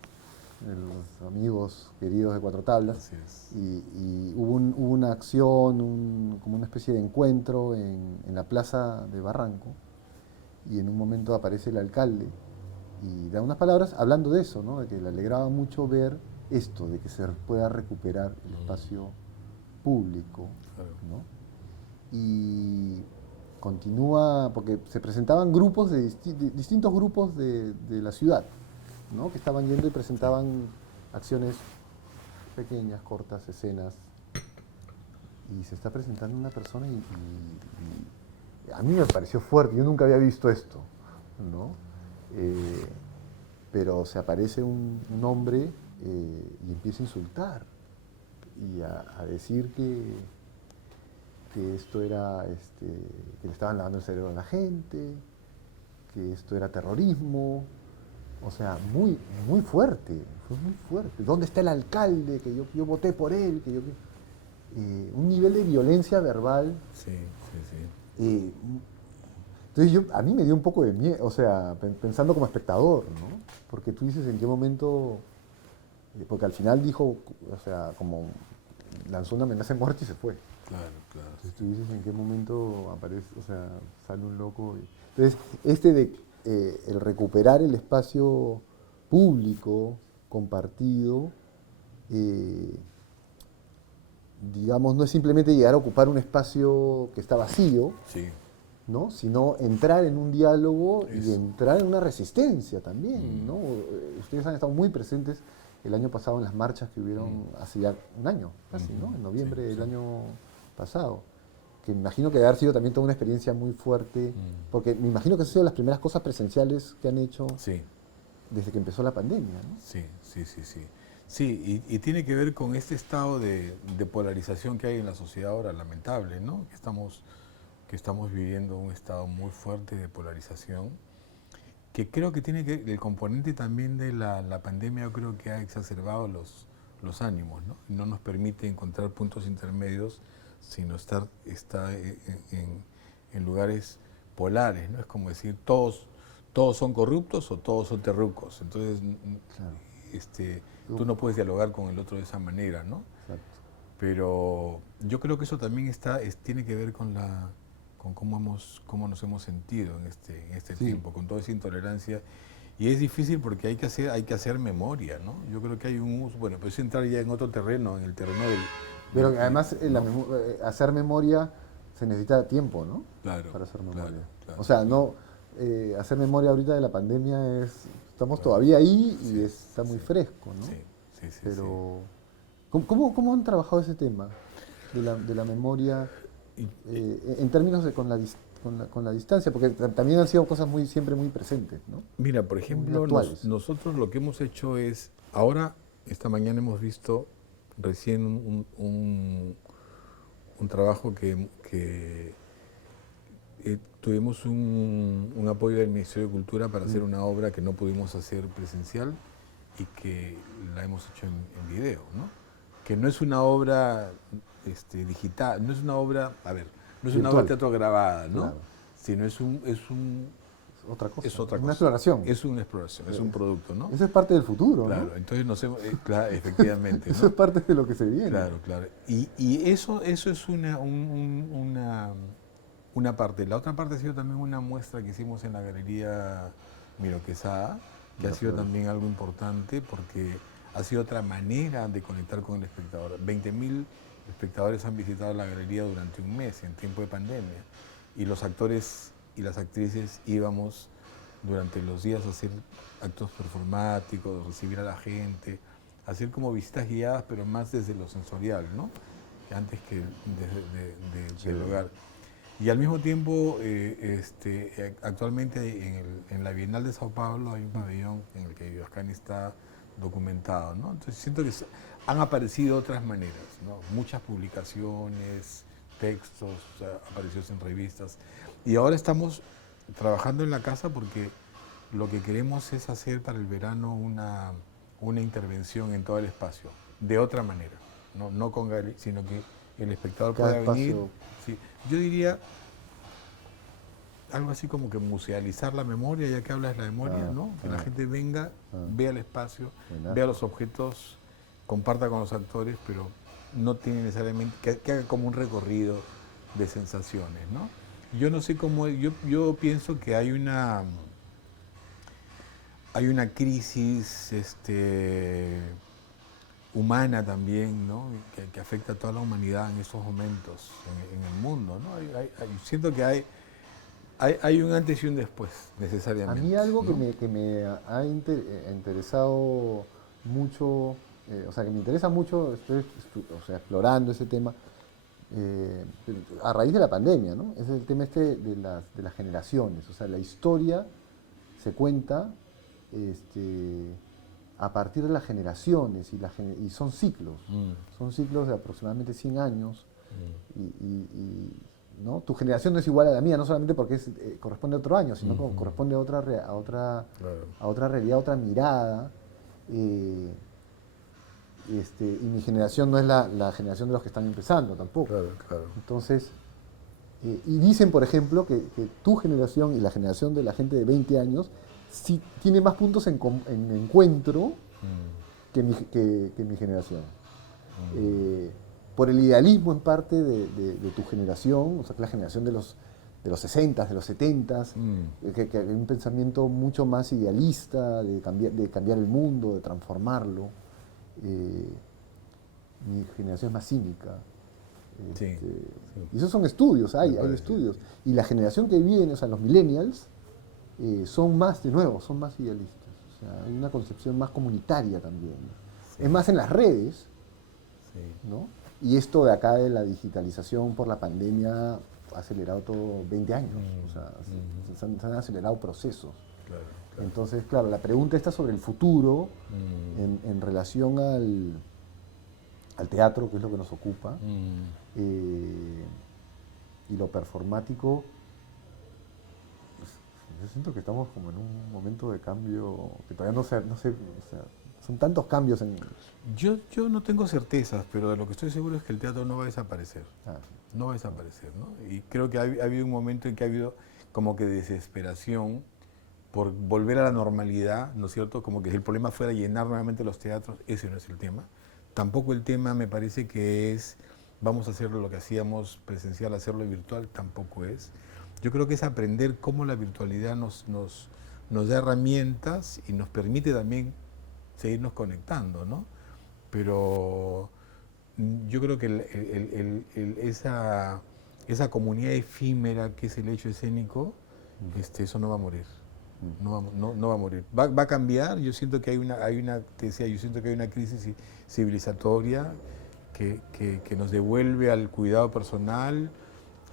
De los amigos queridos de Cuatro Tablas. Así es. Y hubo una acción, como una especie de encuentro en la plaza de Barranco. Y en un momento aparece el alcalde y da unas palabras hablando de eso, ¿no? De que le alegraba mucho ver esto, de que se pueda recuperar el espacio público, ¿no? Y continúa, porque se presentaban grupos distintos grupos de la ciudad, ¿no? Que estaban yendo y presentaban acciones pequeñas, cortas, escenas. Y se está presentando una persona y a mí me pareció fuerte, yo nunca había visto esto, ¿no? Pero se aparece un hombre y empieza a insultar y a decir que esto era, que le estaban lavando el cerebro a la gente, que esto era terrorismo, o sea, muy, muy fuerte, fue muy fuerte. ¿Dónde está el alcalde? Que yo voté por él, un nivel de violencia verbal. Sí. Entonces a mí me dio un poco de miedo, o sea, pensando como espectador, ¿no? Porque tú dices en qué momento Porque al final dijo, o sea, como lanzó una amenaza de muerte y se fue. Claro, claro. Entonces tú dices en qué momento aparece, o sea, sale un loco. Entonces, este de el recuperar el espacio público, compartido, eh, digamos, no es simplemente llegar a ocupar un espacio que está vacío, Sí. ¿no? Sino entrar en un diálogo y Eso. entrar en una resistencia también, ¿no? Ustedes han estado muy presentes el año pasado en las marchas que hubieron hace ya un año, casi, ¿no? En noviembre Sí, del sí. año pasado. Que me imagino que debe haber sido también toda una experiencia muy fuerte, porque me imagino que han sido las primeras cosas presenciales que han hecho Sí, desde que empezó la pandemia, ¿no? sí, sí, sí, sí. Sí, y tiene que ver con este estado de polarización que hay en la sociedad ahora, lamentable, ¿no? Que estamos viviendo un estado muy fuerte de polarización, que creo que tiene que, el componente también de la pandemia, yo creo que ha exacerbado los ánimos, ¿no? No nos permite encontrar puntos intermedios, sino está en lugares polares, ¿no? Es como decir, todos son corruptos o todos son terrucos. Entonces, Claro, tú no puedes dialogar con el otro de esa manera, ¿no? exacto. Pero yo creo que eso también tiene que ver con cómo nos hemos sentido en este Sí. tiempo, con toda esa intolerancia. Y es difícil porque hay que hacer memoria, ¿no? Yo creo que hay un uso, bueno, pues entrar ya en otro terreno, en el terreno Pero del- además ¿no? hacer memoria se necesita tiempo, ¿no? Claro, Para hacer claro, memoria. claro, O sea, claro. no hacer memoria ahorita de la pandemia estamos Claro. todavía ahí y Sí, está muy sí, fresco, ¿no? sí, sí, sí, sí. Pero, ¿cómo han trabajado ese tema de la memoria Y- en términos de con la distancia? Porque también han sido cosas siempre muy presentes, ¿no? Mira, por Muy ejemplo, actuales. nosotros lo que hemos hecho es, ahora, esta mañana hemos visto recién un trabajo que tuvimos un apoyo del Ministerio de Cultura para hacer una obra que no pudimos hacer presencial y que la hemos hecho en video, ¿no? Que no es una obra digital, no es una obra, a ver, no es una obra de Virtual. teatro grabada, ¿no? Claro. Sino Es otra cosa. es otra Una cosa. exploración. Es una exploración, es un producto, ¿no? Eso es parte del futuro, Claro, ¿no? entonces nos hemos, claro, efectivamente, Eso es ¿no? parte de lo que se viene. Claro, claro. Y eso es una parte. La otra parte ha sido también una muestra que hicimos en la Galería Miro Quesada, que ha sido Miraflores. también algo importante porque ha sido otra manera de conectar con el espectador. 20.000 espectadores han visitado la galería durante un mes en tiempo de pandemia y los actores y las actrices íbamos durante los días a hacer actos performáticos, recibir a la gente, hacer como visitas guiadas, pero más desde lo sensorial, ¿no? Antes que del hogar. Y al mismo tiempo, actualmente en la Bienal de Sao Paulo hay un pabellón en el que Yoascani está documentado, ¿no? Entonces siento que han aparecido otras maneras, ¿no? Muchas publicaciones, textos, o sea, aparecidos en revistas. Y ahora estamos trabajando en la casa porque lo que queremos es hacer para el verano una intervención en todo el espacio, de otra manera, no con sino que el espectador Cada pueda venir. espacio. Sí, yo diría algo así como que musealizar la memoria, ya que hablas de la memoria, Ah, ¿no? Que la gente venga, ah. vea el espacio, Buenazo. vea los objetos, comparta con los actores, pero no tiene necesariamente que haga como un recorrido de sensaciones, ¿no? Yo no sé cómo, yo pienso que hay una crisis humana también, ¿no? Que afecta a toda la humanidad en estos momentos en el mundo, ¿no? Siento que hay un antes y un después, A necesariamente. mí algo ¿no? que me ha interesado mucho, o sea, que me interesa mucho, o sea, explorando ese tema, a raíz de la pandemia, ¿no? Es el tema de las generaciones, o sea, la historia se cuenta a partir de las generaciones y son ciclos de aproximadamente 100 años ¿no? Tu generación no es igual a la mía, no solamente porque corresponde a otro año, sino que corresponde a Claro. a otra realidad, a otra mirada. Y mi generación no es la generación de los que están empezando tampoco. Claro, claro. Entonces, y dicen, por ejemplo, que tu generación y la generación de la gente de 20 años sí tiene más puntos en encuentro que mi generación. Por el idealismo en parte de tu generación, o sea, que la generación de los 60, de los 70, que hay un pensamiento mucho más idealista de cambiar el mundo, de transformarlo. Mi generación es más cínica. Sí, Este, sí. y esos son estudios, hay parece. estudios. Y la generación que viene, o sea, los millennials, son más, de nuevo, son más idealistas. O sea, hay una concepción más comunitaria también. Sí, Es más en las redes, sí, ¿no? Y esto de acá de la digitalización por la pandemia ha acelerado todo 20 años. O sea, se han acelerado procesos. claro, claro. Entonces, claro, la pregunta está sobre el futuro Mm, en relación al teatro, que es lo que nos ocupa, mm. y lo performático. Pues, yo siento que estamos como en un momento de cambio que todavía no sé, o sea, son tantos cambios en... Yo no tengo certezas, pero de lo que estoy seguro es que el teatro no va a desaparecer. Ah, No va a desaparecer, ¿no? Y creo que ha habido un momento en que ha habido como que desesperación por volver a la normalidad, ¿no es cierto? Como que el problema fuera llenar nuevamente los teatros, ese no es el tema. Tampoco el tema me parece que es, vamos a hacerlo lo que hacíamos presencial, hacerlo virtual, tampoco es. Yo creo que es aprender cómo la virtualidad nos da herramientas y nos permite también seguirnos conectando, ¿no? Pero yo creo que esa comunidad efímera que es el hecho escénico, eso no va a morir. No va a morir. Va a cambiar. Yo siento que te decía, yo siento que hay una crisis civilizatoria que nos devuelve al cuidado personal.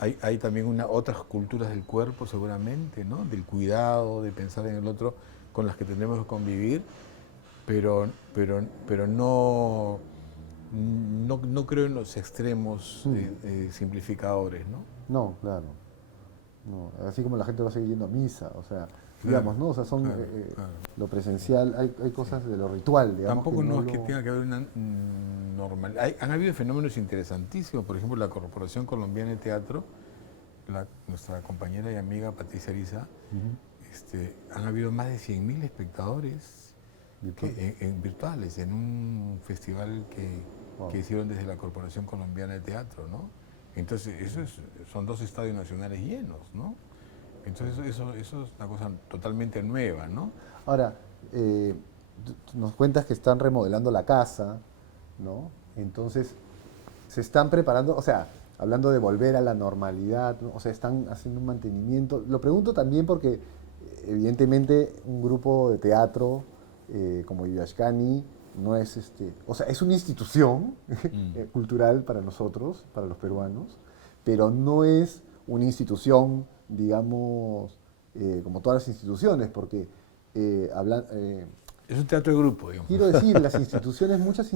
Hay también otras culturas del cuerpo seguramente, ¿no? Del cuidado, de pensar en el otro, con las que tenemos que convivir, pero no creo en los extremos simplificadores, ¿no? no, claro. No, así como la gente va a seguir yendo a misa, o sea, Claro, digamos, ¿no? O sea, son claro, claro. lo presencial, hay cosas de lo ritual, digamos, Tampoco que no no es que lo... tenga que haber una normal. Han habido fenómenos interesantísimos, por ejemplo, la Corporación Colombiana de Teatro, nuestra compañera y amiga Patricia Ariza, han habido más de 100.000 espectadores Virtual. virtuales en un festival Wow. que hicieron desde la Corporación Colombiana de Teatro, ¿no? Entonces, son 2 estadios nacionales llenos, ¿no? Entonces, eso es una cosa totalmente nueva, ¿no? Ahora, nos cuentas que están remodelando la casa, ¿no? Entonces, se están preparando, o sea, hablando de volver a la normalidad, ¿no? O sea, están haciendo un mantenimiento. Lo pregunto también porque, evidentemente, un grupo de teatro como Yuyashkani no es, o sea, es una institución cultural para nosotros, para los peruanos, pero no es una institución, digamos, como todas las instituciones, porque Es un teatro de grupo, digamos. quiero decir, las instituciones, muchas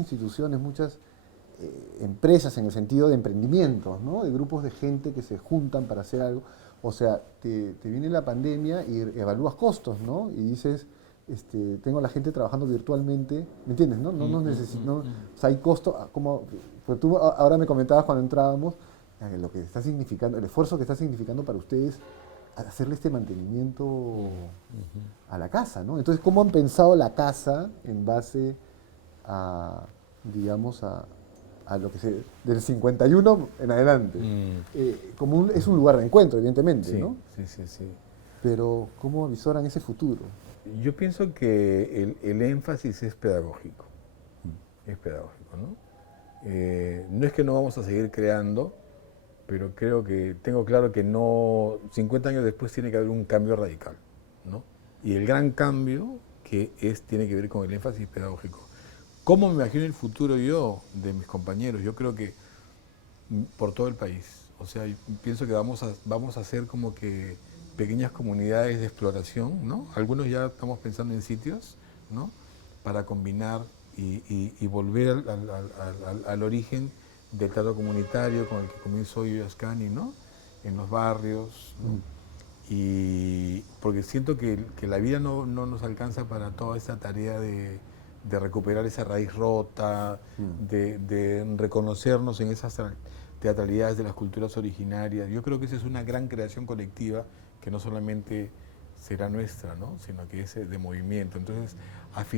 empresas en el sentido de emprendimientos, ¿no? De grupos de gente que se juntan para hacer algo. O sea, te viene la pandemia y evalúas costos, ¿no? Y dices, tengo a la gente trabajando virtualmente, ¿me entiendes? No, o sea, hay costo, como pues tú ahora me comentabas cuando entrábamos, lo que está significando, el esfuerzo que está significando para ustedes hacerle este mantenimiento a la casa, ¿no? Entonces, ¿cómo han pensado la casa en base a, digamos, a lo que se... del 51 en adelante? Es un lugar de encuentro, evidentemente, Sí, ¿no? sí. Pero, ¿cómo avisoran ese futuro? Yo pienso que el énfasis es pedagógico. Es pedagógico, ¿no? No es que no vamos a seguir creando, pero tengo claro que 50 años después tiene que haber un cambio radical, ¿no? Y el gran cambio tiene que ver con el énfasis pedagógico. ¿Cómo me imagino el futuro yo de mis compañeros? Yo creo que por todo el país. O sea, pienso que vamos a hacer como que pequeñas comunidades de exploración, ¿no? Algunos ya estamos pensando en sitios, ¿no? Para combinar y volver al origen del teatro comunitario con el que comenzó Yuyashkani, ¿no? En los barrios, ¿no? Y porque siento que la vida no nos alcanza para toda esta tarea de recuperar esa raíz rota, de reconocernos en esas teatralidades de las culturas originarias. Yo creo que esa es una gran creación colectiva que no solamente será nuestra, ¿no? Sino que es de movimiento. Entonces,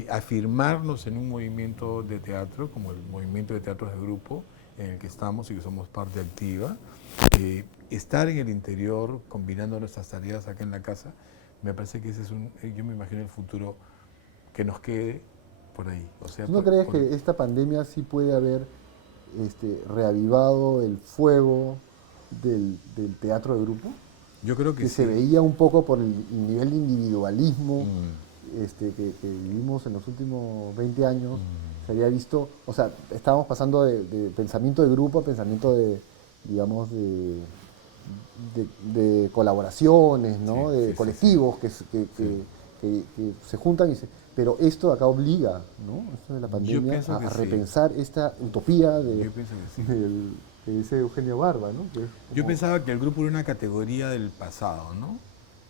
afirmarnos en un movimiento de teatro, como el movimiento de teatros de grupo en el que estamos y que somos parte activa, estar en el interior, combinando nuestras tareas acá en la casa, me parece que ese es yo me imagino el futuro que nos quede por ahí. O sea, ¿Tú no crees que esta pandemia sí puede haber reavivado el fuego del teatro de grupo? yo creo que Que se sí. veía un poco por el nivel de individualismo Mm, que vivimos en los últimos 20 años. mm, Se había visto, o sea, estábamos pasando de pensamiento de grupo a pensamiento de, digamos, de colaboraciones, ¿no? sí, De sí, sí, sí, colectivos sí. que se juntan y se... Pero esto acá obliga, ¿no? Esto de la Yo pandemia pienso que a sí. repensar esta utopía Yo pienso que sí. que dice Eugenio Barba, ¿no? Que es Yo como- pensaba que el grupo era una categoría del pasado, ¿no?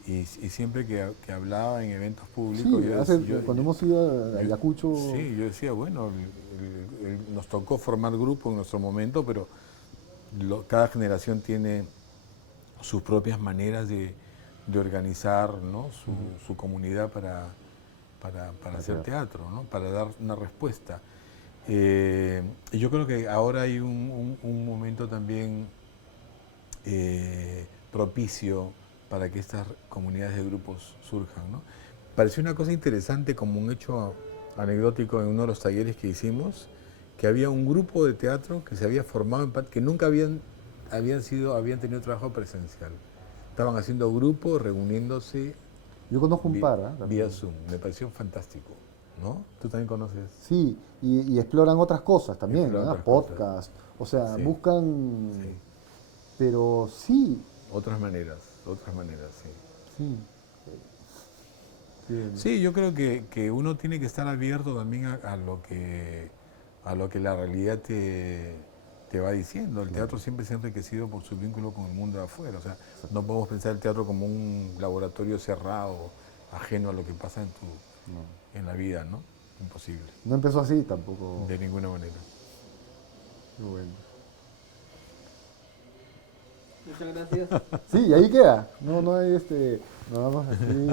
Y siempre que hablaba en eventos públicos, Sí, cuando hemos ido a yo- Ayacucho, sí, yo decía, bueno, nos tocó formar grupo en nuestro momento, pero cada generación tiene sus propias maneras de organizar, ¿no? su comunidad para hacer teatro. teatro, ¿no? Para dar una respuesta. Y yo creo que ahora hay un momento también propicio para que estas comunidades de grupos surjan, ¿no? Pareció una cosa interesante como un hecho anecdótico en uno de los talleres que hicimos, que había un grupo de teatro que se había formado, que nunca habían tenido trabajo presencial. Estaban haciendo grupos, reuniéndose Yo conozco un par, ¿ah? vía También. Zoom. Me pareció fantástico, ¿no? ¿Tú también conoces? Sí, y exploran otras cosas también, Explorar ¿ah? otras cosas. Podcast, o sea, Sí, buscan, sí. pero sí, Otras maneras, sí. sí. Bien. Sí, yo creo que uno tiene que estar abierto también a lo que la realidad te va diciendo. El teatro siempre se ha enriquecido por su vínculo con el mundo de afuera. O sea, no podemos pensar el teatro como un laboratorio cerrado, ajeno a lo que pasa No. en la vida, ¿no? Imposible, No empezó así tampoco. de ninguna manera. Qué bueno. Muchas gracias. Sí, y ahí queda. No, no hay nada más así.